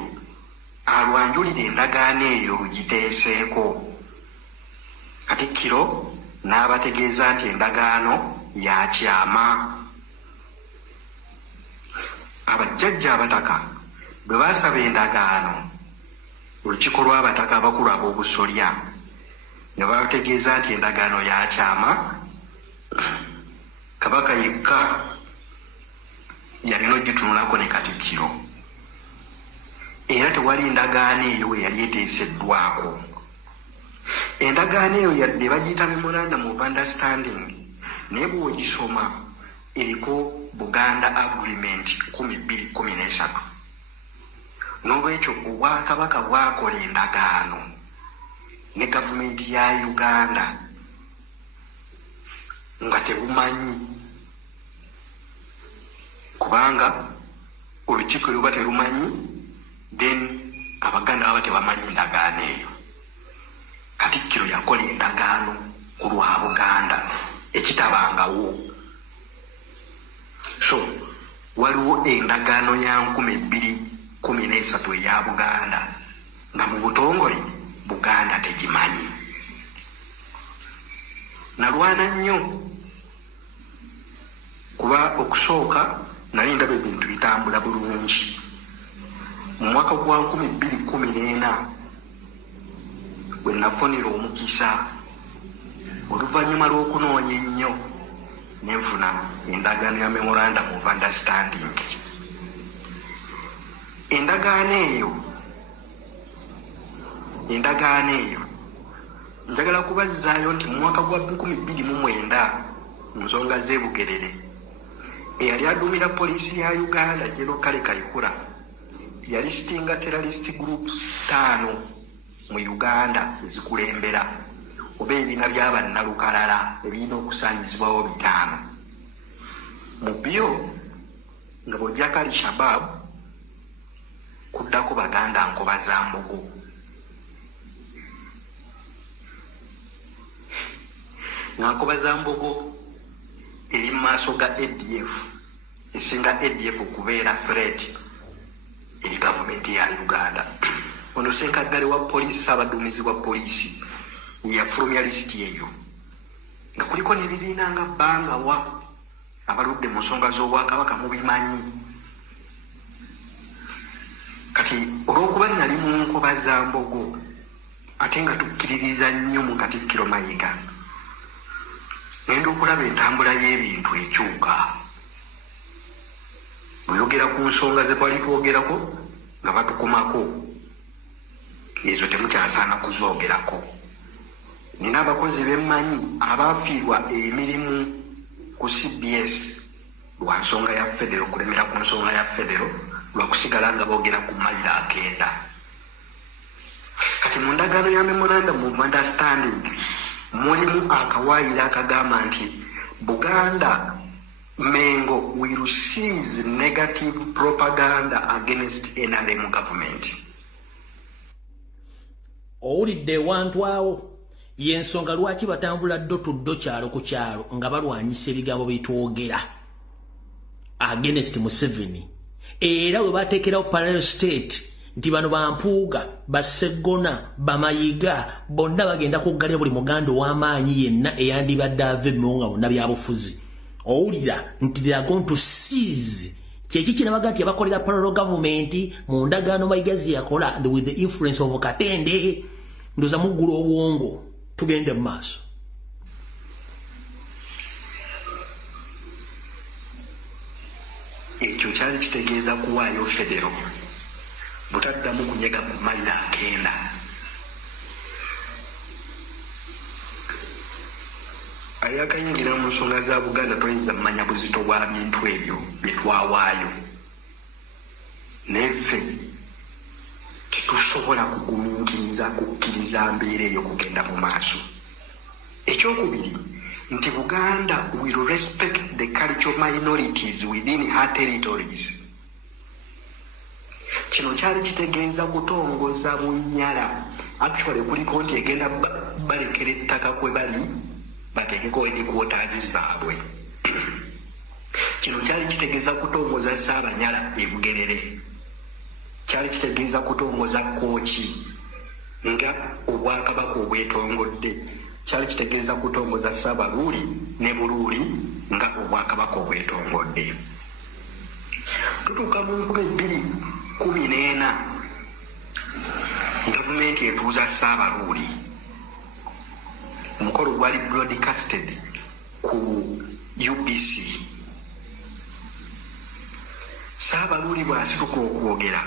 alwanjulire endagaano eyo lugiteeseeko. Katikkiro n'abategeeza nti endagaano yakyama. Abajjajja abataka bwe baasaba endagaano olukiiko lw'abataka abakulu ab'obusolya ne bategeeza nti endagaano yakyama. Kabaka yekka yalina ogitunulako ne Katikkiro era tewali endagaano eyo eyali eteeseddwako. Endagaano eyo yadde bagiyita memorandum of understanding naye bw'ogisoma eriko Buganda Agreement 1213. N'olwekyo Obwakabaka bwakola endagaano ne gavumenti ya Uganda nga tebumanyi kubanga olukiiko luba terumanyi then Abaganda baba tebamanyi endagaano eyo. Katikkiro yakola endagaano ku lwa Buganda ekitabangawo. So waliwo endagaano ya 2013 eya Buganda nga mu butongole Buganda tegimanyi. Nalwana nnyo kuba okusooka nali ndaba ebintu bitambula bulungi. Mu mwaka gwa 2014 bwe nafunira omukisa oluvannyuma lw'okunoonya ennyo nenfuna endagaano ya memorandum of understanding. Endagaano eyo njagala kubazaayo nti mu mwaka gwa 2029 mu nsonga z'ebugerere eyali aduumira poliisi ya Uganda General Kale Kayihura yali sitinga terrorist groups 5 mu Uganda ezikulembera oba ebibiina by'abannalukalala ebirina okusaanyizibwawo 5. Mu byo nga bw'ojjako Al-Shabaab kuddako Baganda Nkoba za Mbogo. Nga Nkoba za Mbogo eri mu maaso ga ADF esinga ADF okubeera threat eri gavumenti ya Uganda. Ono Ssenkaggale wa poliisi Ssaabaduumizi wa poliisi yafulumya lisiti eyo nga kuliko n'ebibiina nga Bangawa abaludde mu nsonga z'Obwakabaka mubimanyi. Kati olw'okuba nali mu Nkoba za Mbogo ate nga tukkiririza nnyo mu Katikkiro Mayiga ngenda okulaba entambula y'ebintu ekyuka. Bweyogera ku nsonga ze twali twogerako nga batukumako ezo temukyasaana kuzoogerako. Nina abakozi bemmanyi abaafiirwa emirimu ku CBS lwa nsonga ya federo, kulemera ku nsonga ya federo, lwa kusigala nga boogera ku mayiro 9. Kati mu ndagaano ya memorandum of understanding mulimu akawaayiro akagamba nti Buganda Mengo will cease negative propaganda against NRM government. Owulidde wantu awo yensonga lwaki batambula ddo kyalo ku kyalo nga balwanyisa ebigambo bitwogera against Museveni. Era we bateekerawo parallel state nti bano bampuuga, Basegona, Bamayiga bonna bagenda kuggalya buli muganda ow'amaanyi yenna eyandibadde ava emiwonga bonna byabufuzi. Owulira nti they are going to seize kyeki kinabaga nti abakolera parallel government mu ndagaano Mayigazi yakola and with the influence of Katende ndoza muggula obwongo. Tugende mu maaso. Ekyo kyali kitegeeza kuwaayo federo butaddamu kunyega ku mayiro 9. Ayakayingira mu nsonga za Buganda toyinza mmanya buzito bwa bintu ebyo bye twawaayo. Neffe tetusobola kukkiriza mbeera eyo kugenda mu maaso. Ekyokubiri nti Buganda will respect the cultural minorities within her territories. Kino kyali kitegeeza kutongoza Bunyala. Actually kuliko nti egenda balekera ettaka kwe bali bateekeko headquarters zaabwe. Kino kyali kitegeeza kutongoza Ssaabanyala e Bugerere. Kyali kitegeeza kutongoza Kooki nga Obwakabaka obwetongodde. Kyali kitegeeza kutongoza Ssaabaluuli ne Buluuli nga Obwakabaka obwetongodde. Tutuuka mu 2014 gavumenti etuuza Ssaabaluuli. Omukolo gwali broadcasted ku UBC. Ssaabaluuli bw'asituka okwogera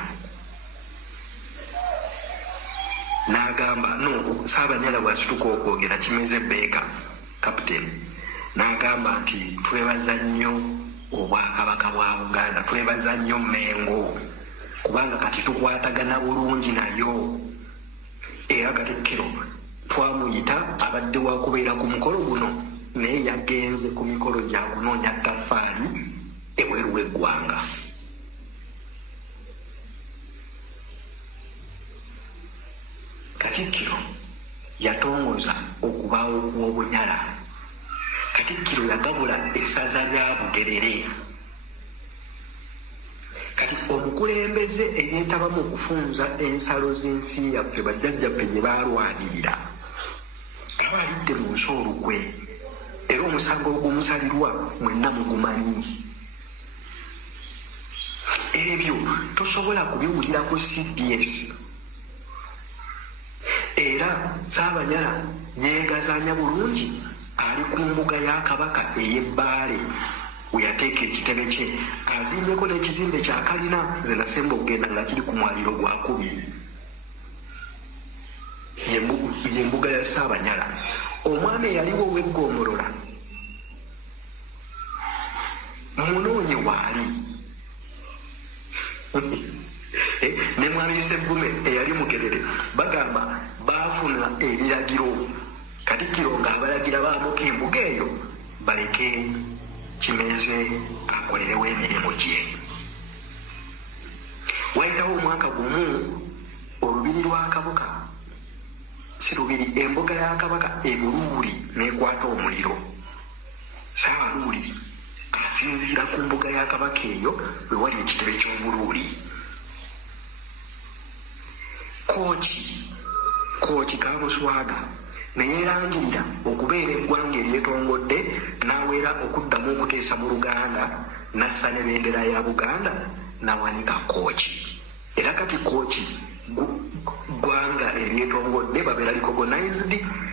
n'agamba Ssaabanyala bw'asituka okwogera Kimeze Beeka captain n'agamba nti twebaza nnyo Obwakabaka bwa Buganda, twebaza nnyo Mengo kubanga kati tukwatagana bulungi nayo. Era Katikkiro twamuyita abadde wakubeera ku mukolo guno naye yagenze ku mikolo gya kunoonya ttaffaali ebweru w'eggwanga. Katikkiro yatongoza okubaawo kw'Obunyala. Katikkiro yagabula essaza lya Bugerere. Kati omukulembeze eyeetabamu okufunza ensalo z'ensi yaffe bajjajjaffe gye baalwanirira aba alidde mu nsi olukwe, era omusango ogumusalirwa mwenna mugumanyi. Ebyo tosobola kubiwulira ku CBS. Era Ssaabanyala yeegazaanya bulungi ali ku mbuga ya Kabaka ey'Ebbaale we yateeka ekitebe kye, azimbyeko n'ekizimbe kya kalina ze nasemba okugenda nga kiri ku mwaliro gwa 2. Ye mbuga ya Ssaabanyala. Omwami eyaliwo ow'eggomolola munoonye waali ne mwami Ssevume eyali Mugerere bagamba baafuna ebiragiro Katikkiro ng'abalagira baamuka embuga eyo baleke Kimeze akolerewo emirimu gye. Wayitawo omwaka gumu olubiri lwa Kabuka si lubiri, embuga ya Kabaka e Buluuli n'ekwata omuliro. Ssaabaluuli asinziira ku mbuga ya Kabaka eyo we wali ekitebe ky'Obuluuli. Kooki Kamuswaga neyeerangirira okubeera eggwanga eryetongodde n'aweera okuddamu okuteesa mu Luganda n'assa ne bendera ya Buganda n'awanika Kooki. Era kati Kooki ggwanga eryetongodde babeera recognized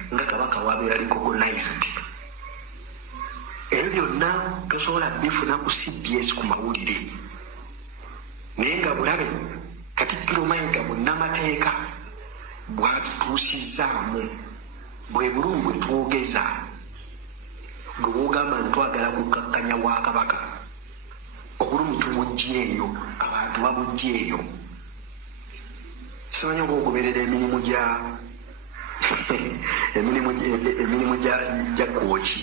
nga Kabaka wabeera recognized. Ebyo byonna tosobola bifuna ku CBS ku mawulire. Naye nga bulabe Katikkiro Mayiga munnamateeka bw'atutuusizaamu bwe bulungi bwe twogeza gwe bwogamba ntwagala kukakkanya wa kabaka obulumi tubujja eyo abantu babujja eyo simanyi oba okuberera emirimu gya emirimu gya kooki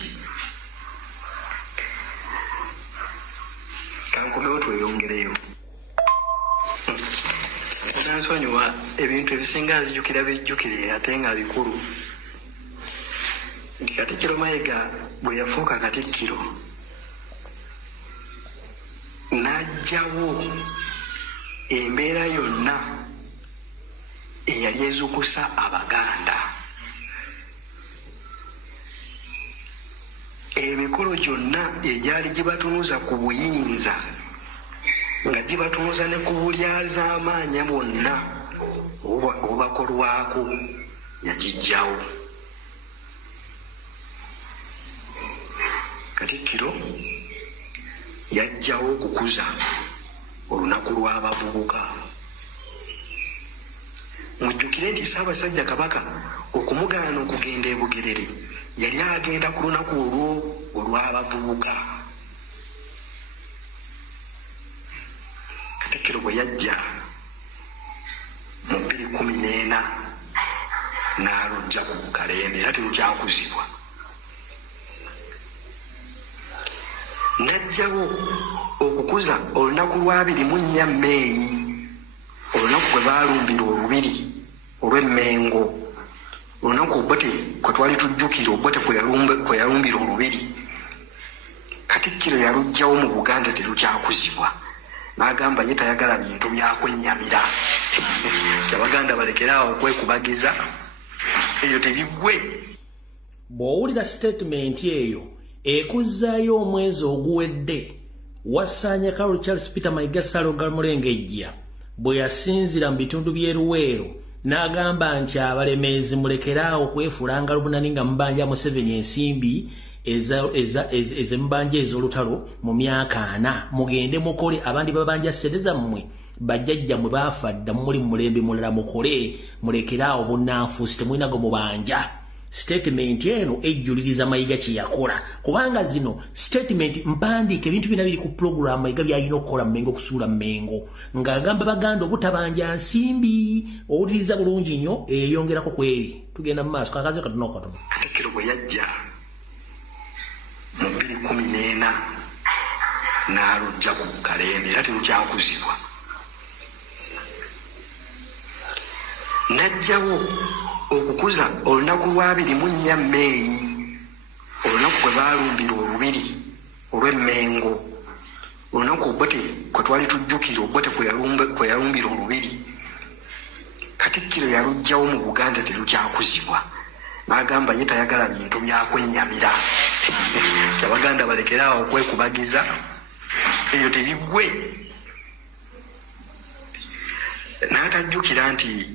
kankomewo tweyongereyo nansonyiwa ebintu ebisinga nzijukira bijjukire ate nga bikulu nti Katikkiro Mayiga bwe yafuuka Katikkiro n'ajjawo embeera yonna eyali ezukusa Abaganda, emikolo gyonna egyali gibatunuza ku buyinza nga gibatunuza ne ku bulyazaamaanya bonna obubakolwako yagijjawo. Katikkiro yajjawo okukuza olunaku lw'abavubuka. Mujjukire nti Ssaabasajja Kabaka okumugaana okugenda e Bugerere yali agenda ku lunaku olwo olw'abavubuka. Katikkiro bwe yajja mu 2014 n'alujja ku Kalembe era terukyakuzibwa. Najjawo okukuza olunaku lwa 24 Meeyi, olunaku kwe baalumbira olubiri olw'Emmengo, olunaku Obote kwe twali tujjukira Obote kwe yalumbira olubiri. Katikkiro yalujjawo mu Buganda terukyakuzibwa, n'agamba ye tayagala bintu byakwennyamira. Abaganda balekeraawo okwekubagiza, eyo tebigwe. Bw'owulira statement eyo ekuzzaayo omwezi oguwedde Wasanya Carol Charles Peter Mayiga Ssalonga Mulengejja bwe yasinzira mu bitundu by'e Luweero n'agamba nti abalemeezi mulekeraawo kwefuulanga lubunani nga mubanja Museveni ensimbi ez'emubanja ez'olutalo mu myaka 4, mugende mukole abandi babanja ssente zammwe bajjajja mwe baafa dda muli mu mulembe mulala mukole, mulekeraawo bunnanfuusi temulinago mubanja. Statement eno ejjuliriza Mayiga kye yakola, kubanga zino statement mpandiike ebintu bina biri ku program Mayiga byalina okukola Mmengo okusuula Mmengo ng'agamba Baganda obutabanja nsimbi. Owuliriza bulungi nnyo eyongerako kweri. Tugenda mu maaso kakazi katono katono. Katikkiro bwe yajja mu 2014 n'alujja ku Kalembe era terukyakuzibwa. Najjawo okukuza olunaku lwa 24 Meeyi, olunaku kwe baalumbira olubiri olw'Emmengo, olunaku Obote kwe twali tujjukira Obote kwe yalumbira olubiri. Katikkiro yalujjawo mu Buganda terukyakuzibwa, n'agamba ye tayagala bintu byakwennyamira. Abaganda balekeraawo okwekubagiza, eyo tebigwe. N'atajjukira nti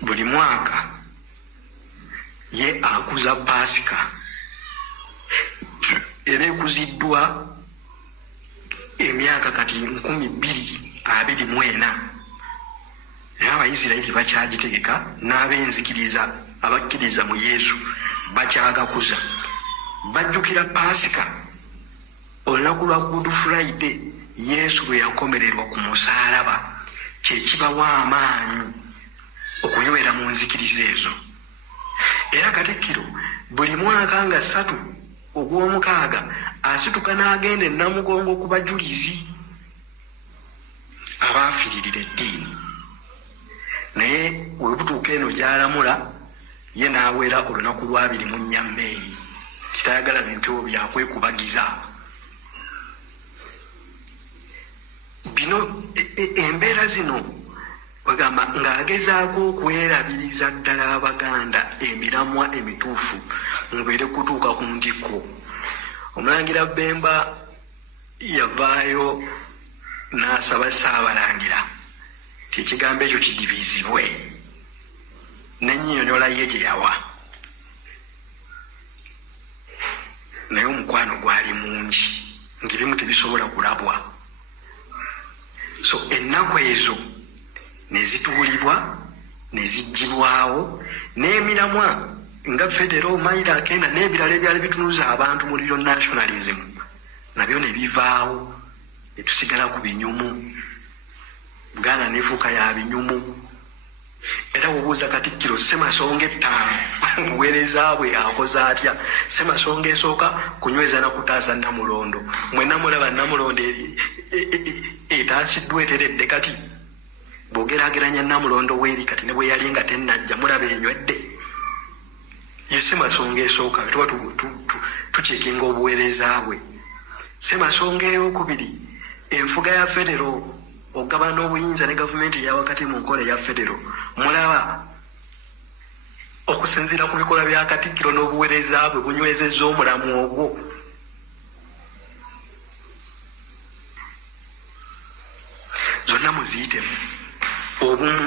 buli mwaka ye akuza Pasika era ekuziddwa emyaka kati 2024, naye Abayisirayiri bakyagitegeka n'ab'enzikiriza abakkiriza mu Yesu bakyagakuza. Bajjukira Pasika, olunaku lwa Good Friday Yesu lwe yakomererwa ku musaalaba, kye kibawa amaanyi okunywera mu nzikiriza ezo. Era Katikkiro buli mwaka nga 3 ogw'omukaaga asituka n'agenda e Namugongo ku bajulizi abaafiiririra eddiini, naye we butuuka eno gy'alamula ye n'awera olunaku lwa 24 Meeyi, kitayagala bintu ebyo byakwekubagiza. Bino embeera zino bagamba ng'agezaako okwerabiriza ddala Abaganda emiramwa emituufu mubeere kutuuka ku ntikko. Omulangira Bemba yavaayo n'asaba Ssaabalangira ti ekigambo ekyo kidibizibwe, n'ennyinnyonnyola ye gye yawa, naye omukwano gwali mungi ng'ebimu tebisobola kulabwa. So ennaku ezo ne zituulibwa ne ziggyibwawo, n'emiramwa nga federal maira akenda n'ebirala ebyali bitunuza abantu muliro nationalism nabyo ne bivaawo ne tusigala ku binyumu Buganda nefuuka ya binyumu era obuuza Katikkiro Ssemasonga ettaano obuweereza bwe akoze atya Ssemasonga esooka kunyweza na kutaasa Namulondo mwenna mulaba Namulondo etaasiddwa eteredde kati bw'ogeraageranya Namulondo weeri kati ne bwe yali nga tennajja mulaba enywedde ye Ssemasonga esooka tuba tucekinga obuweereza bwe Ssemasonga eyokubiri enfuga ya federal ogabana obuyinza ne gavumenti ya wakati mu nkola ya federal mulaba okusinziira ku bikola bya Katikkiro n'obuweereza bwe bunywezezza omulamu ogwo zonna muziyitemu obumu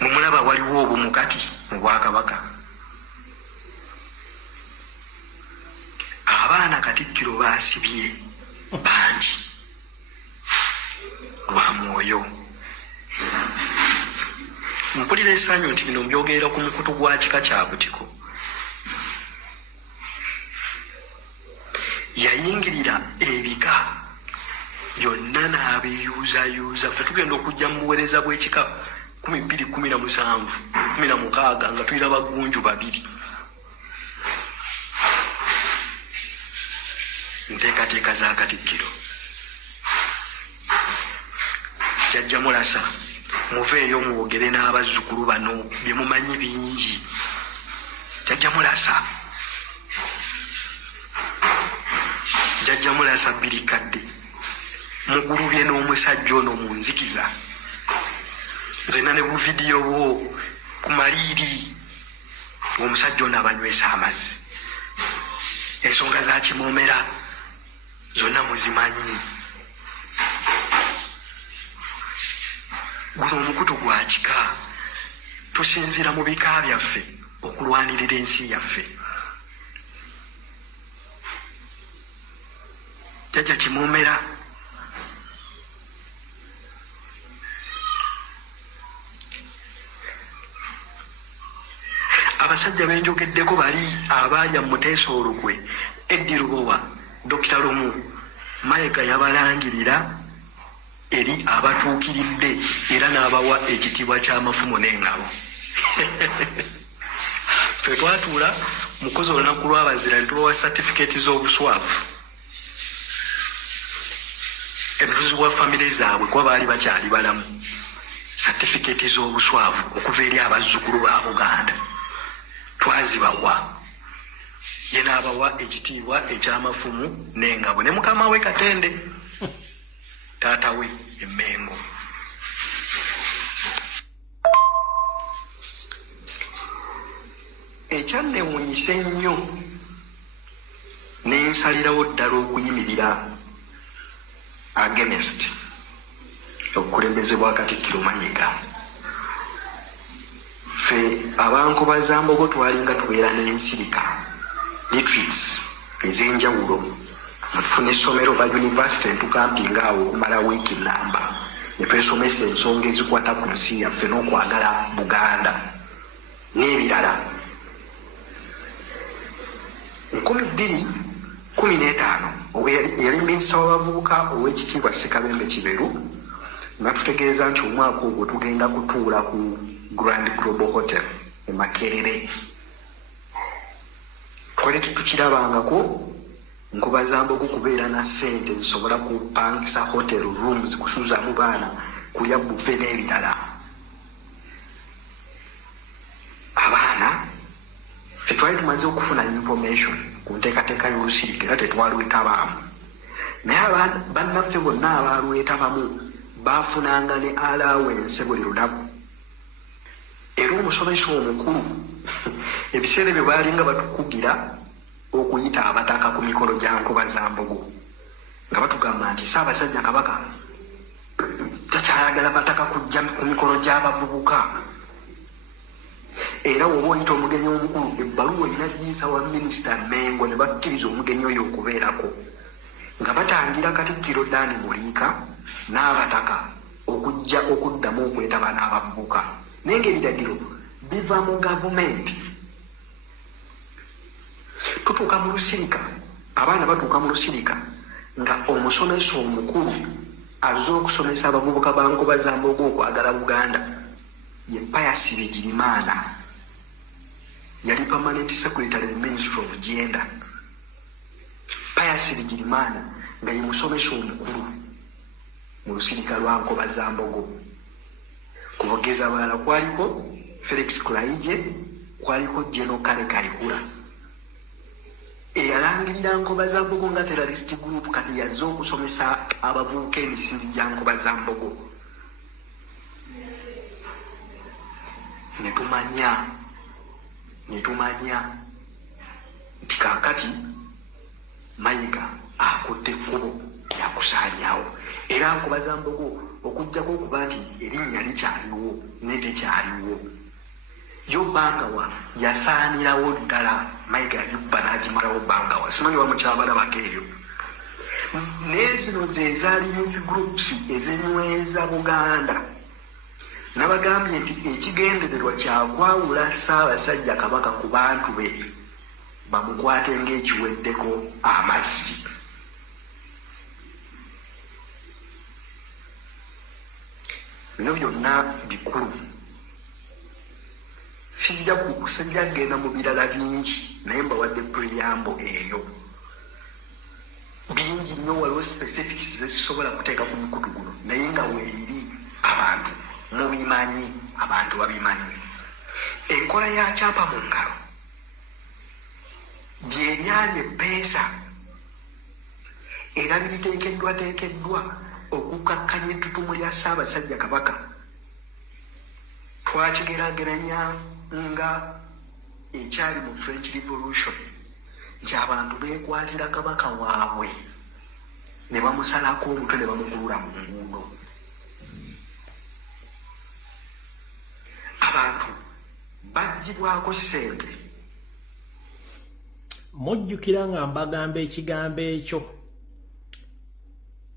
mumulaba waliwo obumu kati mu Bwakabaka abaana Katikkiro baasibye bangi lwa mwoyo mpulira essanyu nti bino mbyogerera ku mukutu gwa kika kya Butiko yayingirira ebika byonna n'abiyuuzayuuza ffe tugenda okujja mu buweereza bw'ekika 12-16 nga tuyina bagunju babiri nteekateeka za Katikkiro jjajja mulasa muveeyo mwogere n'abazzukulu bano bye mumanyi bingi jjajja mulasa birikadde mugulubye n'omusajja ono mu nzikiza nzena ne buvidiyo bwo ku maliiri omusajja ono abanywesa amazzi ensonga za Kimoomera zonna muzimanyi guno omukutu gwa kika tusinziira mu bika byaffe okulwanirira ensi yaffe jjajja Kimoomera abasajja benjogeddeko bali abaaya Muteesa Olukwe Eddi Lubowa Dr. Lumu Mayiga yabalangirira eri abatuukiridde era n'abawa ekitiibwa ky'amafumu n'engabo ffe twatuula mukozi olunaku lw'abazira ne tubawa satifikeeti z'obuswavu ebiruzi bwa famire zaabwe kuba baali bakyali balamu satifikeeti z'obuswavu okuva eri abazzukulu ba Buganda twazibawa ye n'abawa ekitiibwa eky'amafumu n'engabo ne mukama we Katende taata we Emmengo ekyannewuunyisa ennyo n'ensalirawo ddala okuyimirira against obukulembeze bwa Katikkiro Mayiga ffe abankobazambogo twalinga tubeera n'ensirika retreats ez'enjawulo natufuna essomero ba university entukampinga awo okumala wiiki nnamba ne twesomesa ensonga ezikwata ku nsi yaffe n'okwagala Buganda n'ebirala 2015 yali minisita w'abavubuka ow'ekitiibwa Ssekabembe Kiberu natutegeeza nti omwaka ogwo tugenda kutuula ku Grand Global Hotel e Makerere twali tutukirabangako nkubazambogo kubeera na ssente zisobola kupangisa hotel rooms kusuuzaamu baana kulya bufe n'ebirala abaana ffe twali tumaze okufuna information ku nteekateeka y'olusirika era tetwalwetabaamu naye bannaffe bonna abalwetabamu baafunanga ne allowance buli lunaku era omusomesa omukulu ebiseera ebyo baalinga batukugira okuyita abataka ku mikolo gya Nkobazambogo nga batugamba nti Ssaabasajja Kabaka takyayagala bataka kujja ku mikolo gy'abavubuka era woba oyita omugenyi omukulu ebbaluwa inagiisa wa minisita Mengo ne bakkiriza omugenyi oyo okubeerako nga batangira Katikkiro Dani Muliika n'abataka okujja okuddamu okwetaba n'abavubuka naye ng'ebiragiro biva mu gavumenti. Tutuuka mu lusirika, abaana batuuka mu lusirika nga omusomesa omukulu azze okusomesa abavubuka ba Nkoba za Mbogo okwagala Buganda ye Pius Bigirimana. Yali permanent secretary mu Ministry of Gender. Pius Bigirimana nga ye musomesa omukulu mu lusirika lwa Nkoba za Mbogo. Ku bogeza abalala kwaliko Felix Kulaije, kwaliko General Kale Kayihura. Eyalangirira Nkoba za Mbogo nga terrorist group kati yazze okusomesa abavubuka emisingi gya Nkoba za Mbogo. Netumanya nti kaakati Mayiga akutte ekkubo lyakusaanyaawo. Era Nkoba za Mbogo okujjako okuba nti erinnya likyaliwo netekyaliwo, yo Bangawa yasaanirawo ddala. Mayiga yagikuba n'agimalawo Bangawa. Simanyi wamukyabalabako eyo. Naye zino ze zaali youth groups ezinyweza Buganda. Nabagambye nti ekigendererwa kyakwawula Ssaabasajja Kabaka ku bantu be bamukwate ng'ekiweddeko amazzi. Bino byonna bikulu. Sijja kugenda mu birala bingi naye mbawadde preamble eyo. Bingi nnyo waliwo specifics zezisobola kuteeka ku mukutu guno naye nga weebiri abantu mubimanyi, abantu babimanyi. Enkola ya kyapa mu ngalo gy'eryali eppeesa era liriteekeddwa okukakkanya ettutumu lya Ssaabasajja Kabaka. Twakigeraageranya nga ekyali mu French Revolution nti abantu beekwatira Kabaka waabwe ne bamusalako omutwe ne bamukulula mu nguudo. Abantu baggyibwako ssente. Mujjukira nga mbagamba ekigambo ekyo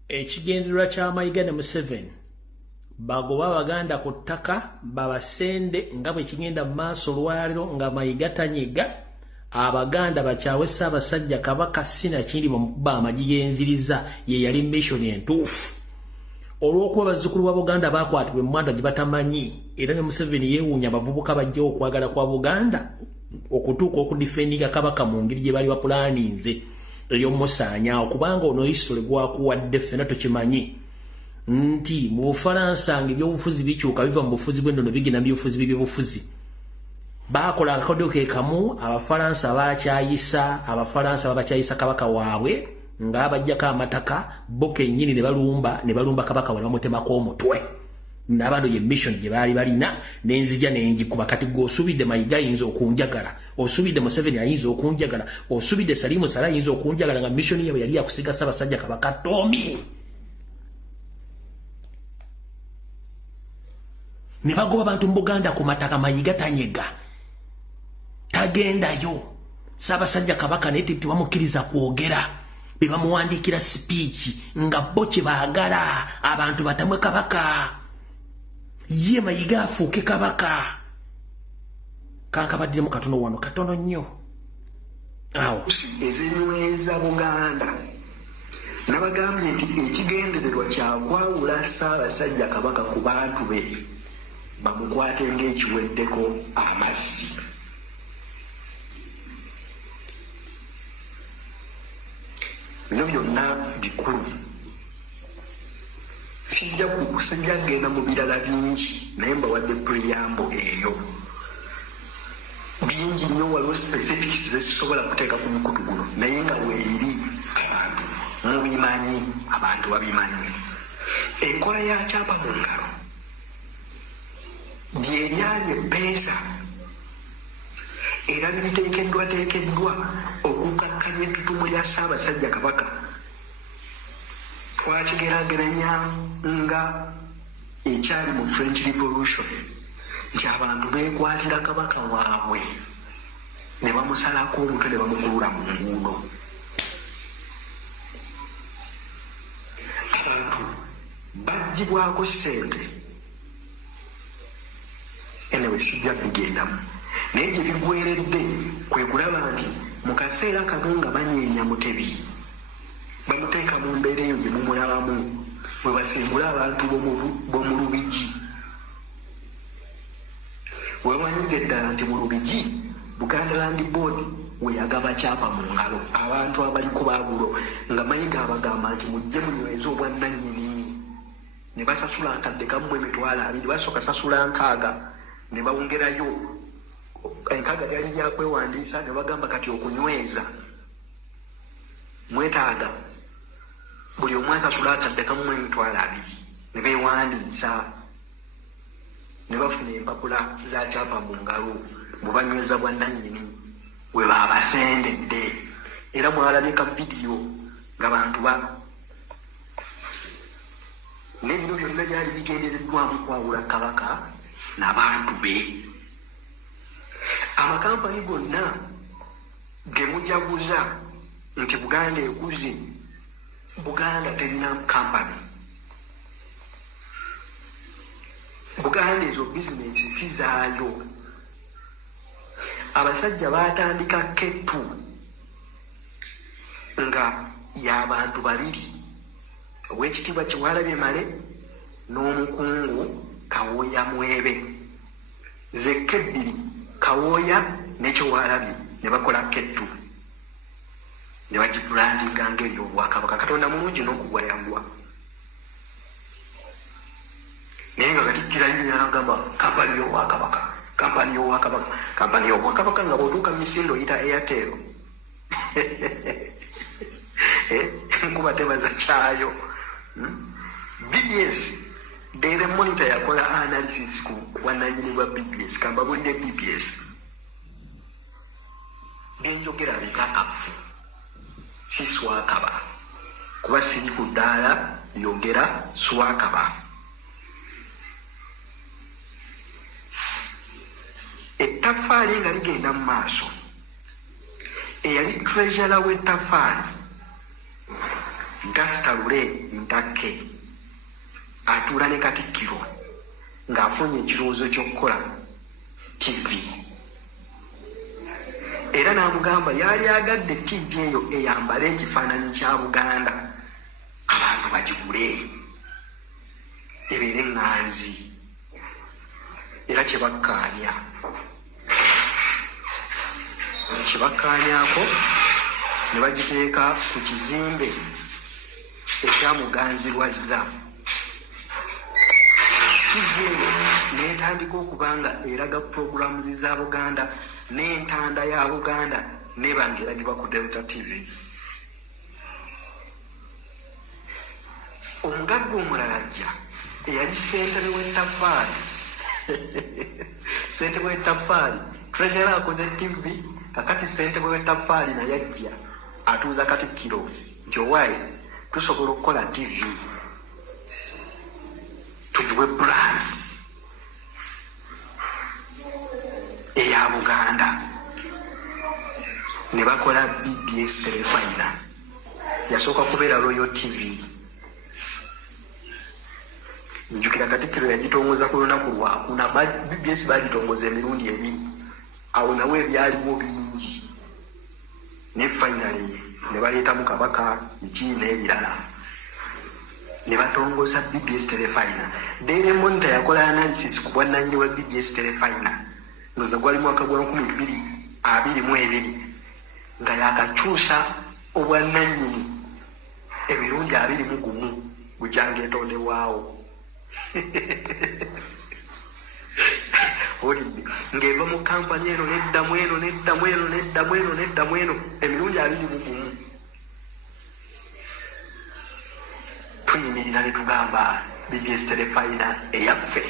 ekigendererwa kya Mayiga ne Museveni bagoba Abaganda ku ttaka babasende nga bwe kigenda mu maaso olwaliro nga Mayiga tanyiga Abaganda bakyawe Ssaabasajja Kabaka sinakindi bamukuba amagi g'enziriza ye yali mission entuufu. Olw'okuba bazzukulu ba Buganda bakwatibwa emmwanda gye batamanyi era ne Museveni yeewuunya abavubuka bajja okwagala kwa Buganda okutuuka okudifendinga Kabaka mu ngeri gye bali bapulaninze ey'omusaanyaawo, kubanga ono history gwakuwadde ffenna tokimanyi nti mu Bufalansa ng'ebyobufuzi bikyuka biva mu bufuzi bw'ennono bigenda mu byobufuzi by'ebyobufuzi. Baakola akakodyo ke kamu, Abafalansa babakyayisa Kabaka waabwe nga bajjako amataka bo kennyini ne balumba Kabaka wali bamutemako omutwe. N'abano ye mission gye baali balina n'enzija n'engikuba. Kati gw'osubidde Mayiga ayinza okunjagala, osubidde Museveni ayinza okunjagala, osubidde Salimu Sala ayinza okunjagala nga mission ye yali yakusiga Ssaabasajja Kabaka Toomi. Ne bagoba abantu mu Buganda ku mataka. Mayiga tanyega, tagendayo. Ssaabasajja Kabaka naye tebamukkiriza kwogera, be bamuwandiikira speech nga bo kye baagala abantu batamwe Kabaka, ye Mayiga afuuke Kabaka. Kankabaddemu katono wano, katono nnyo awo. Ezinyweza Buganda. Nabagambye nti ekigendererwa kyakwawula Ssaabasajja Kabaka ku bantu be bamukwate ng'ekiweddeko amazzi. Bino byonna bikulu. Sijja kugenda mu birala bingi naye mbawadde preamble eyo. Bingi nnyo waliwo specifics zezisobola kuteeka ku mukutu guno naye nga weebiri abantu mubimanyi, abantu babimanyi. Enkola ya kyapa mu ngalo gy'eryali eppeesa era liriteekeddwa okukakkanya ettutumu lya Ssaabasajja Kabaka. Twakigeraageranya nga ekyali mu French Revolution nti abantu beekwatira Kabaka waabwe ne bamusalako omutwe ne bamukulula mu nguudo. Abantu baggyibwako ssente. anyway sijja bigendamu naye gye bigweredde kwe kulaba nti mu kaseera kano nga banyeenya Mutebi bamuteeka mu mbeera eyo gye mumulabamu bwe basimbula abantu b'omu Lubigi. Wewanyidde ddala nti mu Lubigi Buganda Land Board we yagaba kyapa mu ngalo abantu abaliko babulo nga mayiga abagamba nti mujje munyweze obwannannyini ne basasula nkadde kamu emitwalo 2 basooka sasula nkaaga ne bawongerayo enkaaga lyali lyakwewandiisa ne bagamba kati okunyweza mwetaaga buli omu asasula akadde kamu emitwalo 2 ne beewandiisa ne bafuna empapula za kyapa mu ngalo mu banyweza bwannannyini we baabasendedde era mwalabika vidiyo ng'abantu n'ebino byonna byali bigendereddwamu kwawula Kabaka n'abantu be. Amakampani gonna ge mujaguza nti Buganda ekuze, Buganda terina kampani. Buganda ezo bizinesi si zaayo. Abasajja baatandika kettu nga y'abantu 2 ow'ekitiibwa Kyewalabye Male n'omukungu Kawooya Mwebe. Zekka 2 Kawooya ne Kyewalabye ne bakola kettu ne bagibrandinga ng'ey'Obwakabaka. Katonda mulungi n'okugwayagwa naye nga Katikkiro n'agamba kampani y'Obwakabaka, kampani y'Obwakabaka, kampani y'Obwakabaka nga bw'otuuka mu Misinde oyita Airtel. Nkuba tebaza kyayo. BBS Daily Monitor yakola analysis ku bwannannyini bwa BBS. Kambabulire BBS byenjogera bikakafu si Swakaba kuba siri ku ddaala yogera Swakaba. Ettaffaali nga ligenda mu maaso eyali treasurer w'ettaffaali Gastalule Ntakke atuula ne Katikkiro ng'afunye ekirowoozo ky'okukola TV era n'amugamba yali agadde TV eyo eyambale ekifaananyi kya Buganda abantu bagigule ebeere ŋŋanzi era kyebakkaanyaako ne bagiteeka ku kizimbe ekyamuganzirwazza. TV eyo n'etandika okubanga eraga programs za Buganda n'entanda ya Buganda n'ebanga eragibwa ku Delta TV. Omugagga omulala ajja eyali ssentebe w'ettaffaali ssentebe w'ettaffaali treasurer akoze TV kakati ssentebe w'ettaffaali naye ajja atuuza Katikkiro nti owaaye tusobola okukola TV tugiwe pulaani eya Buganda. Ne bakola BBS Telefina yasooka kubeera Royal TV. Nzijukira Katikkiro yagitongoza ku lunaku lwakuna BBS bagitongoza emirundi 2 awo nawe ebyaliwo bingi ne finally ne baleetamu Kabaka biki n'ebirala ne batongoza BBS Telefina. Daily Monitor yakola analysis ku bwannannyini wa BBS Telefina noza gwali mwaka gwa 2022 nga yakakyusa obwannannyini emirundi 21 bujanga etondebwawo. Ng'eva mu kampani eno neddamu eno neddamu eno neddamu eno neddamu eno emirundi 21 tuyimirira ne tugamba BBS Telefina eyaffe.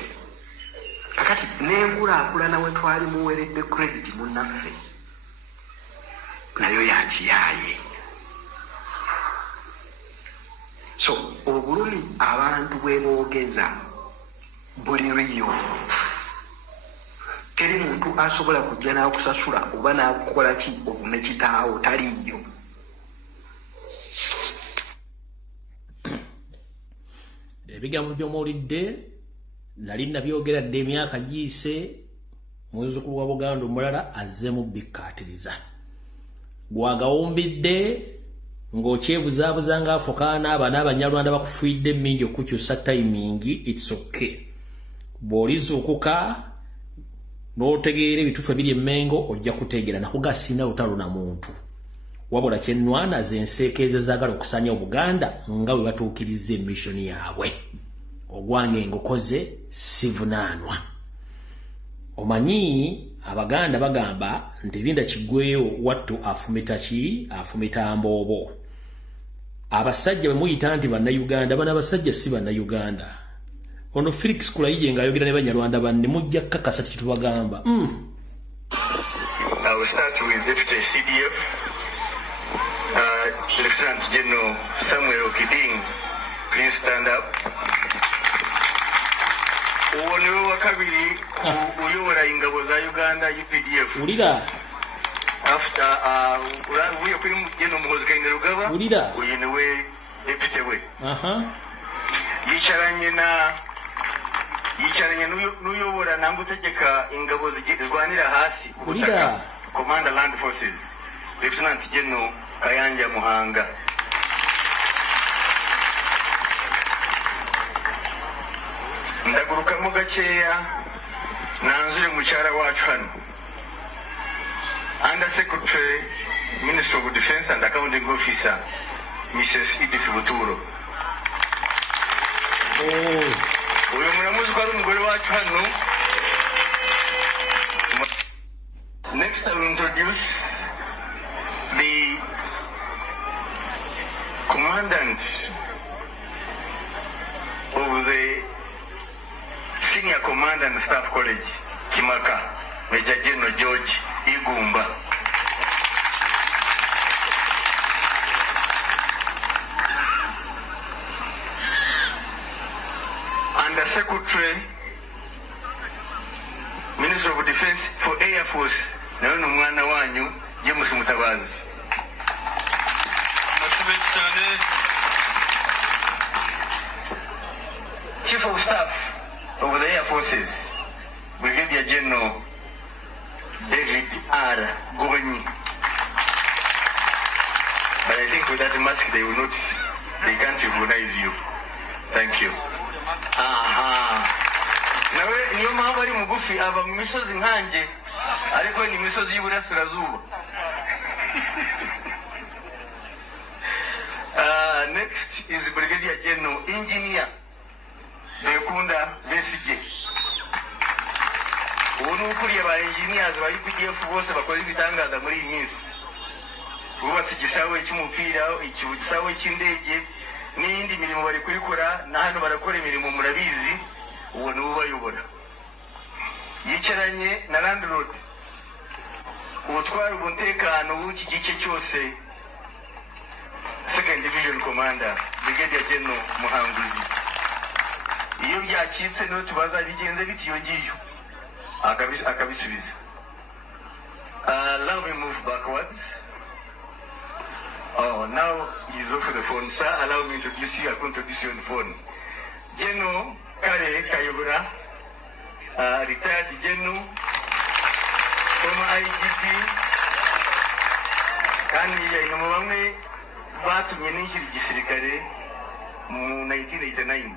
Kakati n'enkulaakulana we twali muweredde credit munnaffe nayo yakiyaaye. So obulumi abantu bwe boogeza buli riyo. Teri muntu asobola kujja n'akusasula oba n'akukola ki ovume kitaawo taliyo. Ebigambo by'omuwulidde nali nabyogera dde emyaka giyise muzzukulu wa Buganda omulala azzemu bikkatiriza gwagawumbidde ng'okyebuzaabuza ng'afukaana abaana abanyarwanda bakufiidde mingi okukyusa timing. It's okay. Bw'olizuukuka n'otegeera ebituufu ebiri emmengo ojja kutegeera nakugasiina lutalo na muntu wabula kyennwana z'enseekeeze zaagala okusanya Obuganda nga bwe batuukiriza emishoni yaabwe. Ogwange ngokoze sivunaanwa. Omanyi Abaganda bagamba nti linda kiggweyo wattu afumita ki afumita mboobo. Abasajja bwe muyita nti bannayuganda bano abasajja si bannayuganda. Ono Felix Kulayije ng'ayogera ne Banyarwanda banne mujja kkakasa kitubagamba. I will start with Deputy CDF, Lieutenant General Samuel Okiding. Please stand up. Uwoniwe wakabiri uyobora ingabo za Uganda UPDF. Ulira. After uvuye kuri General Muhoozi Kayinda Rugaba. Ulira. Uyiniwe deputy we. Yicaranye n'uyobora nangutegeka ingabo zirwanira hasi Ulira. Commander Land Forces Lieutenant General Kayanja Muhanga. Ndagurukamo gakeya nanzure mucyara wacu hano. Under Secretary Minister of Defense and Accounting Officer Mrs. Edith Buturo. Uyu muramuzi ko ari umugore wacu hano. Next I will introduce the commandant of the Senior Commandant Staff College, Kimaka, Major General George Igumba. Under Secretary, Minister of Defense for Air Force, nawe n'umwana wanyu James Mutabazi. Chief of Staff of the Air Forces, Brigadier General David R. Goni. But I think with that mask they can't recognize you. Thank you. Nawe niyo mpamvu ari mugufi ava mu misozi nkanje ariko ni misozi y'Iburasirazuba. Next is Brigadier General Engineer Bekunda Besije. Ubu ukuriye ba engineers ba UPDF bose bakora ibitangaza muri iyi minsi. Bubatse igisawe cy'umupira, ikisawe cy'indege n'indi mirimo bari kurikora na hano barakora imirimo murabizi. Uwo ni ubayobora. Yicaranye na landlord utwara umutekano w'iki gice cyose, Second Division Commander Brigadier General Muhanguzi. Iyo byakitse no tubaza bigenze bitiyongiyo akabisubiza. Allow me move backwards. Oh, now he's off the phone. Sir, allow me to introduce you. I'll introduce you on the phone. General Kare Kayobora, retired General, former IGP, kandi yaino bamwe batumye n'inshiri gisirikare mu 1989.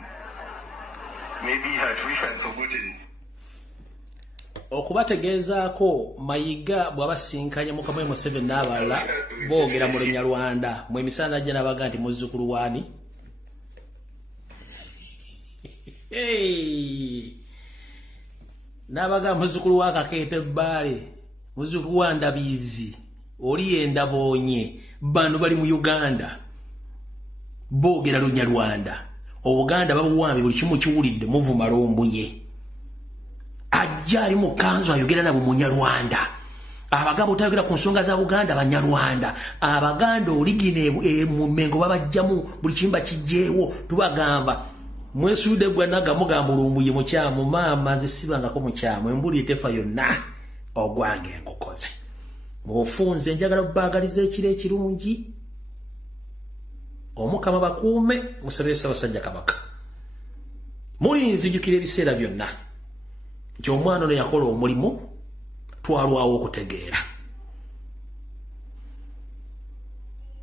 Maybe he had recently forgotten. Okubategezaako Mayiga bw'abasinkanye mu Kamwemo 7 n'abalala boogera mu Lunyarwanda mwe emisana ajja n'abaga nti muzzukulu wani. N'abaga muzzukulu wa Kakeete Bbaale, muzzukulu wa Ndabizi, oli Endabonye, bano bali mu Uganda boogera Lunyarwanda. Obuganda babuwambe buli kimu kiwulidde muvuma Lombuye. Ajali mu kanzu ayogera nabo Munyarwanda. Abagabo tayogera ku nsonga za Buganda Banyarwanda. Abaganda oligine mu Mengo babajjamu buli kimba kijjeewo tubagamba. Mwesude gwa naga mugamba Lombuye mu kyamu maama nze sibangako mu kyamu embuli etefa yonna ogwange ngokoze. Mu bufunze njagala bubagaliza ekire ekirungi. Omukama bakuume musabesa basajja Kabaka. Muli nzijukira ebiseera byonna. Omwana ono yakola omulimu twalwawo okutegeera.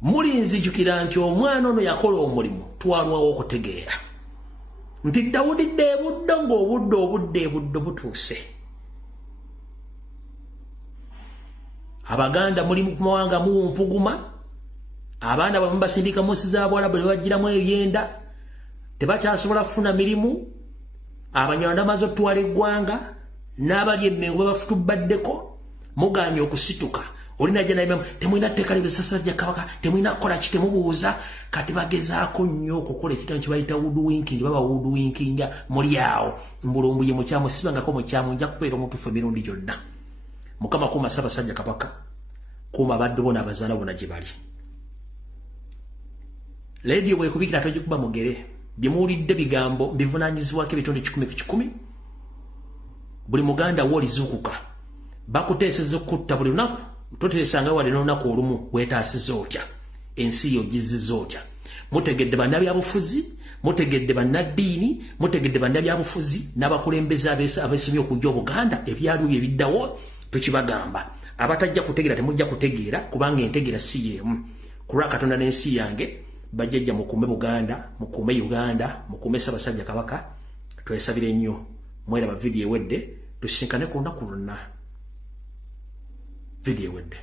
Mulinzijukira nti omwana ono yakola omulimu twalwawo okutegeera nti Dawudi Debuddo ng'obudde butuuse. Abaganda muli mu mawanga muwumpuguma, abaana bwe basindika mu nsi z'Abwarabu ne bagiramu ebyenda, tebakyasobola kufuna mirimu, Abanyarwanda bamaze otwala eggwanga, n'abali Emmengo bafutubaddeko, mugaanye okusituka. Olina jana imamu, temwina tteeka libisasajja Kabaka, temwina kukola ki, temubuuza, kati bagezaako nnyo okukola ekitango kye bayita woodwinking, baba woodwinkinga muli awo. Mbulumbuye mukyamu sibangako mukyamu nja kubeera omutuufu emirundi gyonna. Mukama kuuma Ssaabasajja Kabaka, kuuma abaddu bo n'abazaala bonna gye bali. Leediyo bw'ekubikira togikuba mugere, bye muwulidde bigambo bivunaanyizibwako ebitonde 10 ku 10. Buli Muganda w'olizuukuka bakuteeseza okutta buli lunaku. Toteesanga wali n'olunaku olumu weetaasiza otya, ensi yo gizizza otya. Mutegedde bannabyabufuzi, mutegedde bannaddiini, mutegedde bannabyabufuzi n'abakulembeze abeesibye okujja Obuganda, ebyaliwo bye biddawo tukibagamba. Abatajja kutegeera temujja kutegeera kubanga entegeera si y'emu. Ku lwa Katonda n'ensi yange bajjajja mukuume Buganda, mukuume Uganda, mukuume Ssaabasajja Kabaka. Twesabire nnyo. Mweraba vidiyo ewedde, tusisinkane ku lunaku lwonna. Video ewedde.